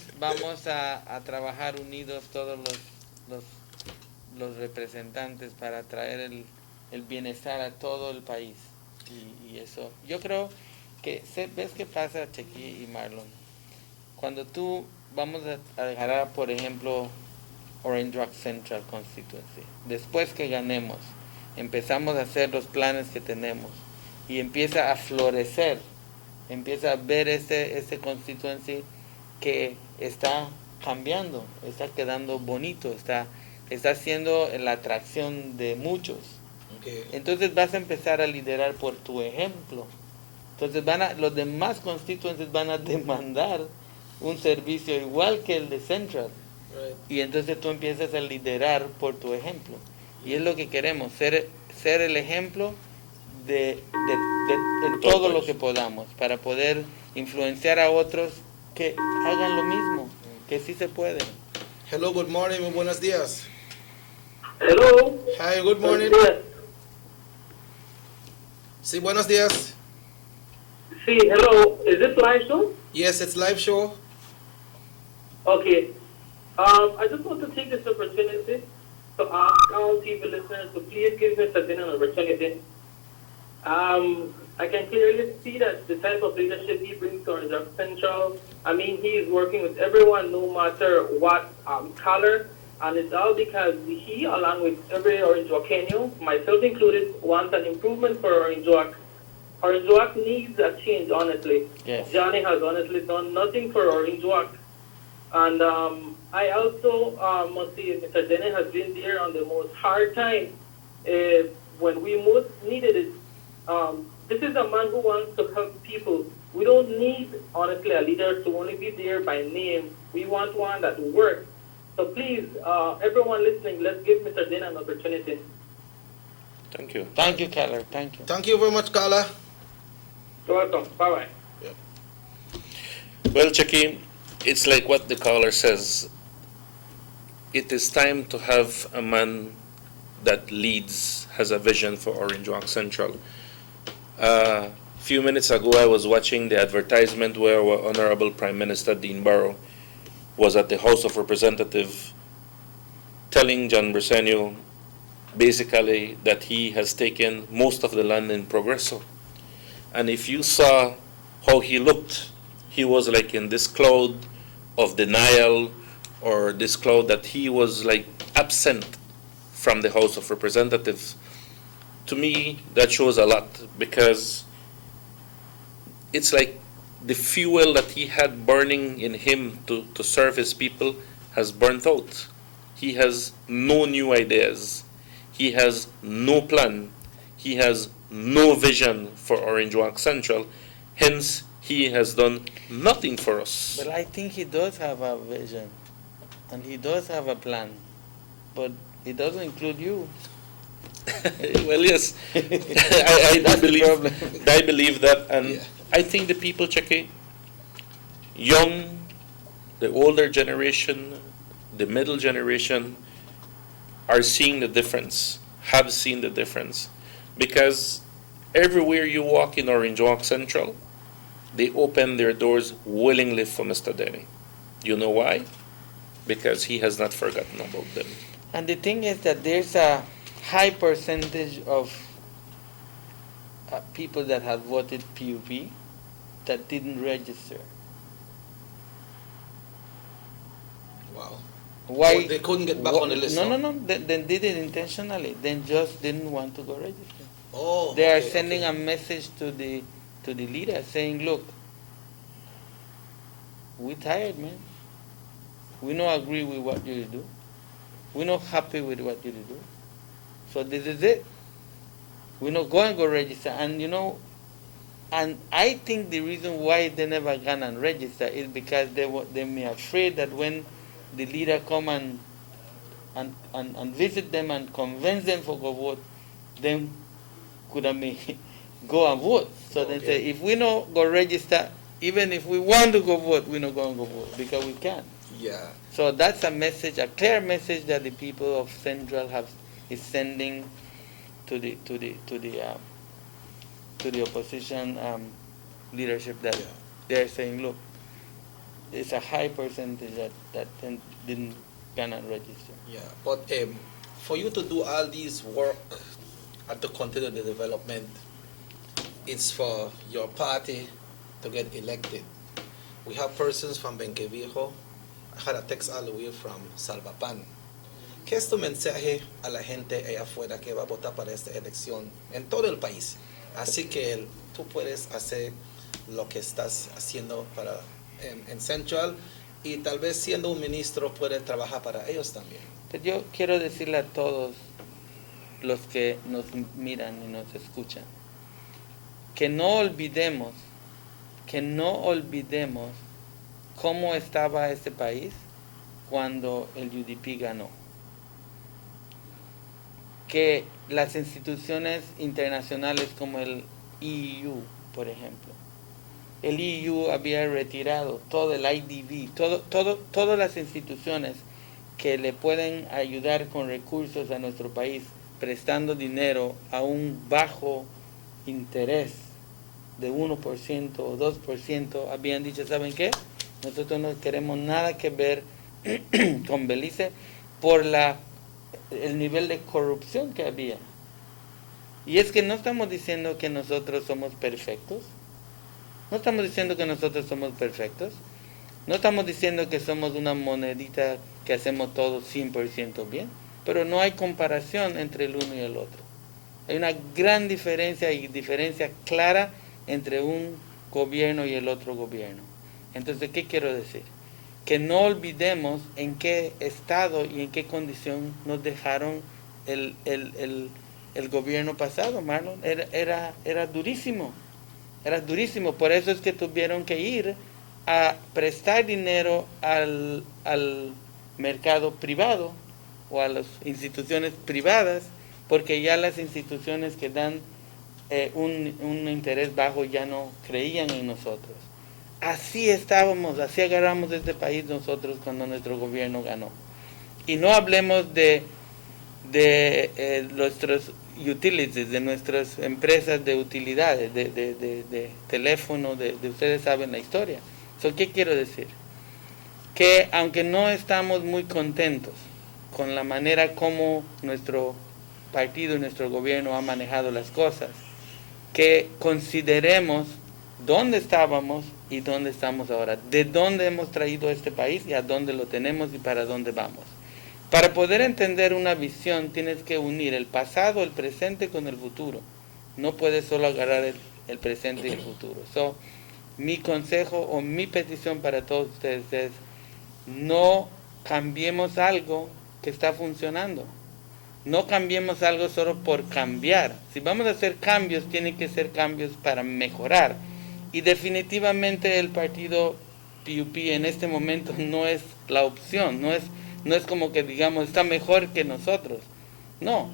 a trabajar unidos todos los representantes para traer el bienestar a todo el país. Y eso, yo creo que, ¿ves qué pasa, Chequi y Marlon? Cuando tú vamos a agarrar, por ejemplo, Orange Rock Central Constituency, después que ganemos, empezamos a hacer los planes que tenemos y empieza a florecer empieza a ver ese constituency que está cambiando, está quedando bonito, está siendo la atracción de muchos. Okay. Entonces vas a empezar a liderar por tu ejemplo. Entonces los demás constituencies van a demandar un servicio igual que el de Central. Right. Y entonces tú empiezas a liderar por tu ejemplo. Y es lo que queremos, ser el ejemplo de todo lo que podamos, para poder influenciar a otros que hagan lo mismo, que sí se puede. Hello, good morning, muy buenos días. Hello. Hi, good morning. Sí, buenos días. Sí, hello. Is this live show? Yes, it's live show. Okay. I just want to take this opportunity to ask our TV listeners to please give Mr. Din an opportunity. I can clearly see that the type of leadership he brings to Orange Central, I mean, he is working with everyone no matter what color, and it's all because he, along with every Orange Kenyan, myself included, wants an improvement for Orange Walk. Orange Walk needs a change, honestly. Yes. Johnny has honestly done nothing for Orange Walk. And I also must say Mr. Denny has been there on the most hard time when we most needed it. This is a man who wants to help people. We don't need, honestly, a leader to only be there by name. We want one that works. So please, everyone listening, let's give Mr. Denny an opportunity. Thank you. Thank you, Keller. Thank you. Thank you very much, Carla. You're welcome. Bye-bye. Well, Chucky, it's like what the caller says. It is time to have a man that leads, has a vision for Orange Walk Central. A few minutes ago, I was watching the advertisement where our Honorable Prime Minister Dean Barrow was at the House of Representatives telling John Briceño basically that he has taken most of the land in Progreso. And if you saw how he looked, he was like in this cloud of denial, or this cloud that he was like absent from the House of Representatives. To me, that shows a lot, because it's like the fuel that he had burning in him to serve his people has burnt out. He has no new ideas. He has no plan. He has no vision for Orange Walk Central. Hence, he has done nothing for us. But I think he does have a vision, and he does have a plan, but it doesn't include you. Well, yes, I believe that, and I think the people, Chucky, young, the older generation, the middle generation, are seeing the difference, have seen the difference, because everywhere you walk in Orange Walk Central, they open their doors willingly for Mr. Denny. You know why? Because he has not forgotten about them. And the thing is that there's a high percentage of people that have voted PUP that didn't register. Wow. Why? So they couldn't get back on the list. No. They did it intentionally. They just didn't want to go register. Oh. They are sending a message to the leader saying, look, we tired, man. We not agree with what you do. We're not happy with what you do. So this is it. We're not going to go register. And and I think the reason why they never gone and register is because they may afraid that when the leader come and visit them and convince them for go vote, then could have go and vote. So they say, if we not go register, even if we want to go vote, we're not going to go vote because we can't. Yeah. So that's a message, a clear message that the people of Central is sending to the opposition leadership, that they're saying, look, it's a high percentage that didn't cannot register. Yeah, but for you to do all these work and to continue the development, it's for your party to get elected. We have persons from Benqueviejo. I had a text all the way from Salvapan. ¿Qué es tu mensaje a la gente allá afuera que va a votar para esta elección en todo el país? Así que tú puedes hacer lo que estás haciendo para, en Central, y tal vez siendo un ministro puede trabajar para ellos también. Pues yo quiero decirle a todos los que nos miran y nos escuchan, que no olvidemos cómo estaba este país cuando el UDP ganó. Que las instituciones internacionales como el EU, por ejemplo, el EU había retirado todo el IDB, todas las instituciones que le pueden ayudar con recursos a nuestro país, prestando dinero a un bajo interés de 1% o 2%, habían dicho, ¿saben qué? Nosotros no queremos nada que ver con Belice por el nivel de corrupción que había. Y es que no estamos diciendo que nosotros somos perfectos, no estamos diciendo que nosotros somos perfectos, no estamos diciendo que somos una monedita que hacemos todo 100% bien, pero no hay comparación entre el uno y el otro. Hay una gran diferencia y diferencia clara entre un gobierno y el otro gobierno. Entonces, ¿qué quiero decir? Que no olvidemos en qué estado y en qué condición nos dejaron el gobierno pasado, Marlon. Era durísimo, por eso es que tuvieron que ir a prestar dinero al mercado privado o a las instituciones privadas, porque ya las instituciones que dan un interés bajo ya no creían en nosotros. Así estábamos, así agarramos este país nosotros cuando nuestro gobierno ganó. Y no hablemos de nuestros utilities, de nuestras empresas de utilidades, de teléfono, de ustedes saben la historia. ¿Qué quiero decir? Que aunque no estamos muy contentos con la manera como nuestro partido y nuestro gobierno ha manejado las cosas, que consideremos dónde estábamos y dónde estamos ahora, de dónde hemos traído este país y a dónde lo tenemos y para dónde vamos. Para poder entender una visión tienes que unir el pasado, el presente con el futuro. No puedes solo agarrar el presente y el futuro. Mi consejo o mi petición para todos ustedes es: no cambiemos algo que está funcionando. No cambiemos algo solo por cambiar. Si vamos a hacer cambios, tienen que ser cambios para mejorar. Y definitivamente el partido PUP en este momento no es la opción, no es como que digamos está mejor que nosotros. No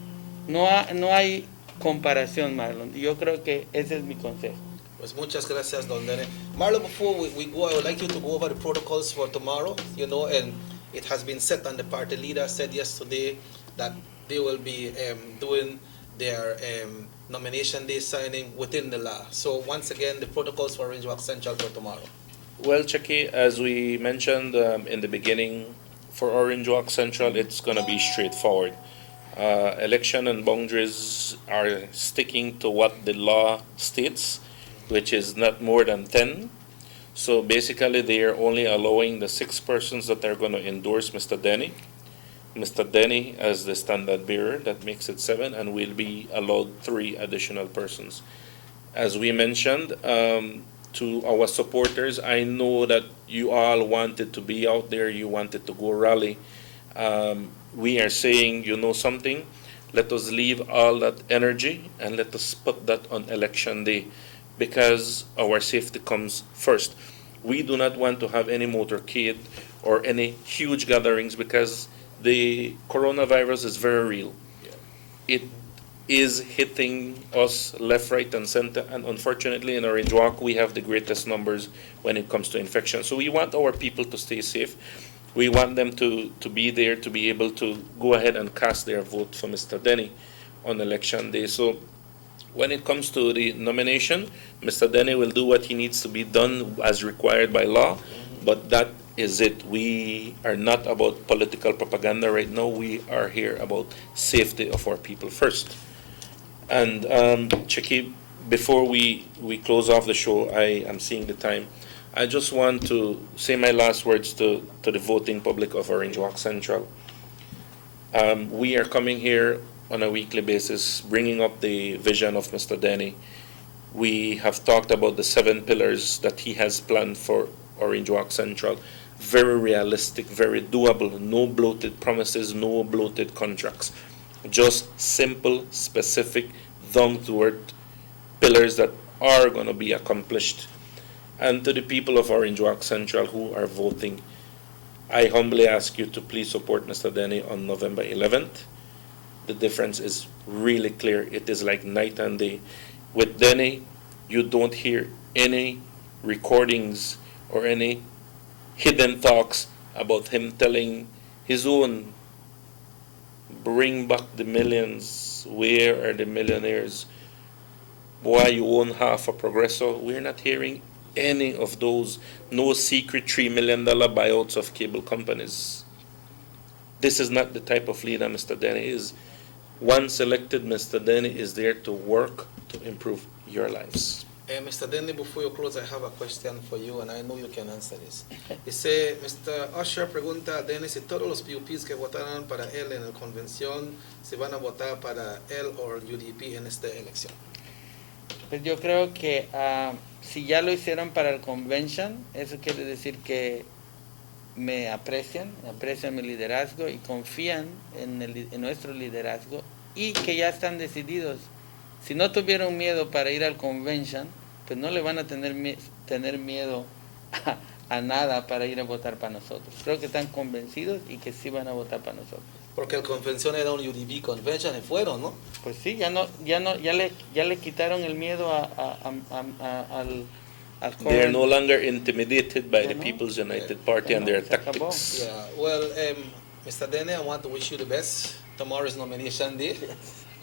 hay comparación, Marlon. Y yo creo que ese es mi consejo. Pues muchas gracias, Don Denny. Marlon, before we go, I would like you to go over the protocols for tomorrow, and it has been set, and the party leader said yesterday that they will be doing their nomination day signing within the law. So once again, the protocols for Orange Walk Central for tomorrow. Well, Chucky, as we mentioned in the beginning, for Orange Walk Central, it's going to be straightforward. Election and boundaries are sticking to what the law states, which is not more than 10. So basically, they are only allowing the 6 persons that are going to endorse Mr. Denny. Mr. Denny as the standard bearer, that makes it 7, and will be allowed 3 additional persons. As we mentioned, to our supporters, I know that you all wanted to be out there, you wanted to go rally. We are saying, you know something, let us leave all that energy and let us put that on election day, because our safety comes first. We do not want to have any motorcade or any huge gatherings, because the coronavirus is very real. It is hitting us left, right, and center, and unfortunately in Orange Walk we have the greatest numbers when it comes to infection. So we want our people to stay safe. We want them to be there, to be able to go ahead and cast their vote for Mr. Denny on election day. So when it comes to the nomination, Mr. Denny will do what he needs to be done as required by law, but that is it. We are not about political propaganda right now. We are here about safety of our people first. And Chiki, before we close off the show, I am seeing the time. I just want to say my last words to the voting public of Orange Walk Central. We are coming here on a weekly basis, bringing up the vision of Mr. Denny. We have talked about the 7 pillars that he has planned for Orange Walk Central. Very realistic, very doable, no bloated promises, no bloated contracts. Just simple, specific, down-to-earth pillars that are going to be accomplished. And to the people of Orange Walk Central who are voting, I humbly ask you to please support Mr. Denny on November 11th. The difference is really clear. It is like night and day. With Denny, you don't hear any recordings or any hidden talks about him telling his own, bring back the millions, where are the millionaires, why you own half a Progresso. We're not hearing any of those, no secret $3 million buyouts of cable companies. This is not the type of leader Mr. Denny is. Once elected, Mr. Denny is there to work to improve your lives. Mr. Denny, before you close, I have a question for you, and I know you can answer this. Dice, Mr. Usher pregunta a Denny si todos los PUPs que votaron para él en la convención se van a votar para él o el UDP en esta elección. Pues yo creo que si ya lo hicieron para el convention, eso quiere decir que me aprecian mi liderazgo y confían en nuestro liderazgo y que ya están decididos. Si no tuvieron miedo para ir al convention, pues no le van a tener miedo a nada para ir a votar para nosotros. Creo que están convencidos y que sí van a votar para nosotros. Porque el convención era un UDP convention y fueron, ¿no? Pues sí, ya le quitaron el miedo al They are no longer intimidated by the People's United Party and their tactics. Yeah, well, Mr. Denny, I want to wish you the best. Tomorrow is nomination day.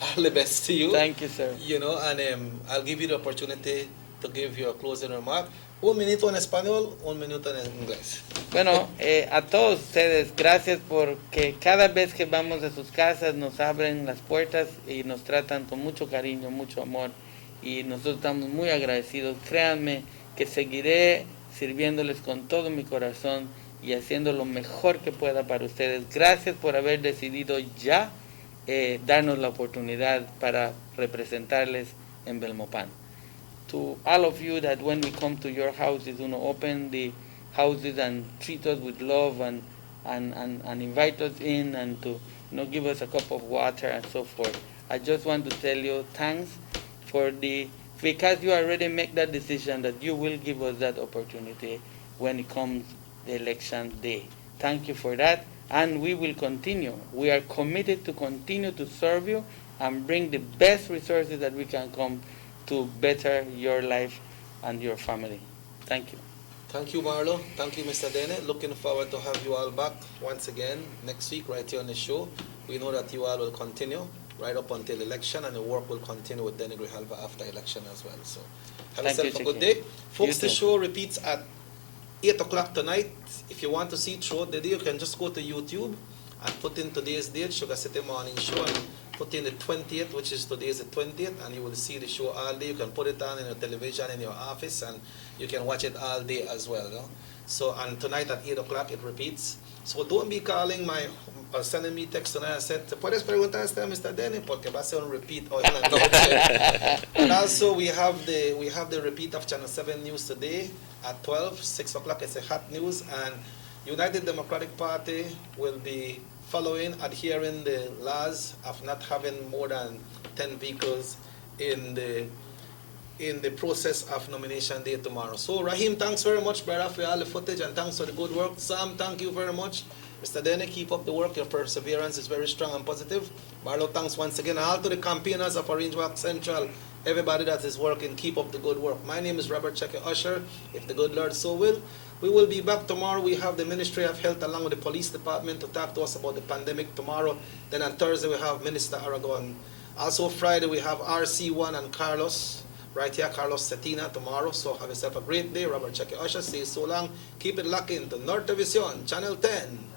All the best to you. Thank you, sir. You know, and I'll give you the opportunity to give your closing remark. 1 minuto en español, 1 minuto en inglés. Bueno, a todos ustedes, gracias porque cada vez que vamos a sus casas nos abren las puertas y nos tratan con mucho cariño, mucho amor. Y nosotros estamos muy agradecidos. Créanme que seguiré sirviéndoles con todo mi corazón y haciendo lo mejor que pueda para ustedes. Gracias por haber decidido ya darnos la oportunidad para representarles en Belmopan. To all of you that when we come to your houses, open the houses and treat us with love and invite us in and to give us a cup of water and so forth. I just want to tell you thanks because you already make that decision that you will give us that opportunity when it comes the election day. Thank you for that, and we will continue. We are committed to continue to serve you and bring the best resources that we can come to better your life and your family. Thank you. Thank you, Marlo. Thank you, Mr. Denny. Looking forward to have you all back once again next week right here on the show. We know that you all will continue right up until election, and the work will continue with Denny Grijalva after election as well. So have yourself a good day. Folks, the show repeats at 8 o'clock tonight. If you want to see it throughout the day, you can just go to YouTube and put in today's date, Sugar City Morning Show, and put in the 20th, which is today's the 20th, and you will see the show all day. You can put it on in your television in your office, and you can watch it all day as well. No? So, and tonight at 8 o'clock it repeats. So don't be calling or sending me text tonight and said, ¿puedes preguntar a Mr. Denny? Porque va a ser un repeat. And also we have the repeat of Channel 7 News today at 12, 6 o'clock. It's a hot news, and United Democratic Party will be adhering the laws of not having more than 10 vehicles in the process of nomination day tomorrow. So Rahim, thanks very much, brother, for all the footage, and thanks for the good work. Sam, thank you very much. Mr. Denny, keep up the work. Your perseverance is very strong and positive. Marlo, thanks once again. And all to the campaigners of Orange Walk Central, everybody that is working, keep up the good work. My name is Robert Checker Usher. If the good Lord so will, we will be back tomorrow. We have the Ministry of Health along with the police department to talk to us about the pandemic tomorrow. Then on Thursday we have Minister Aragon. Also Friday we have RC1 and Carlos, right here, Carlos Cetina tomorrow. So have yourself a great day. Robert Checker Usher says so long. Keep it locked into Norte Vision, Channel 10.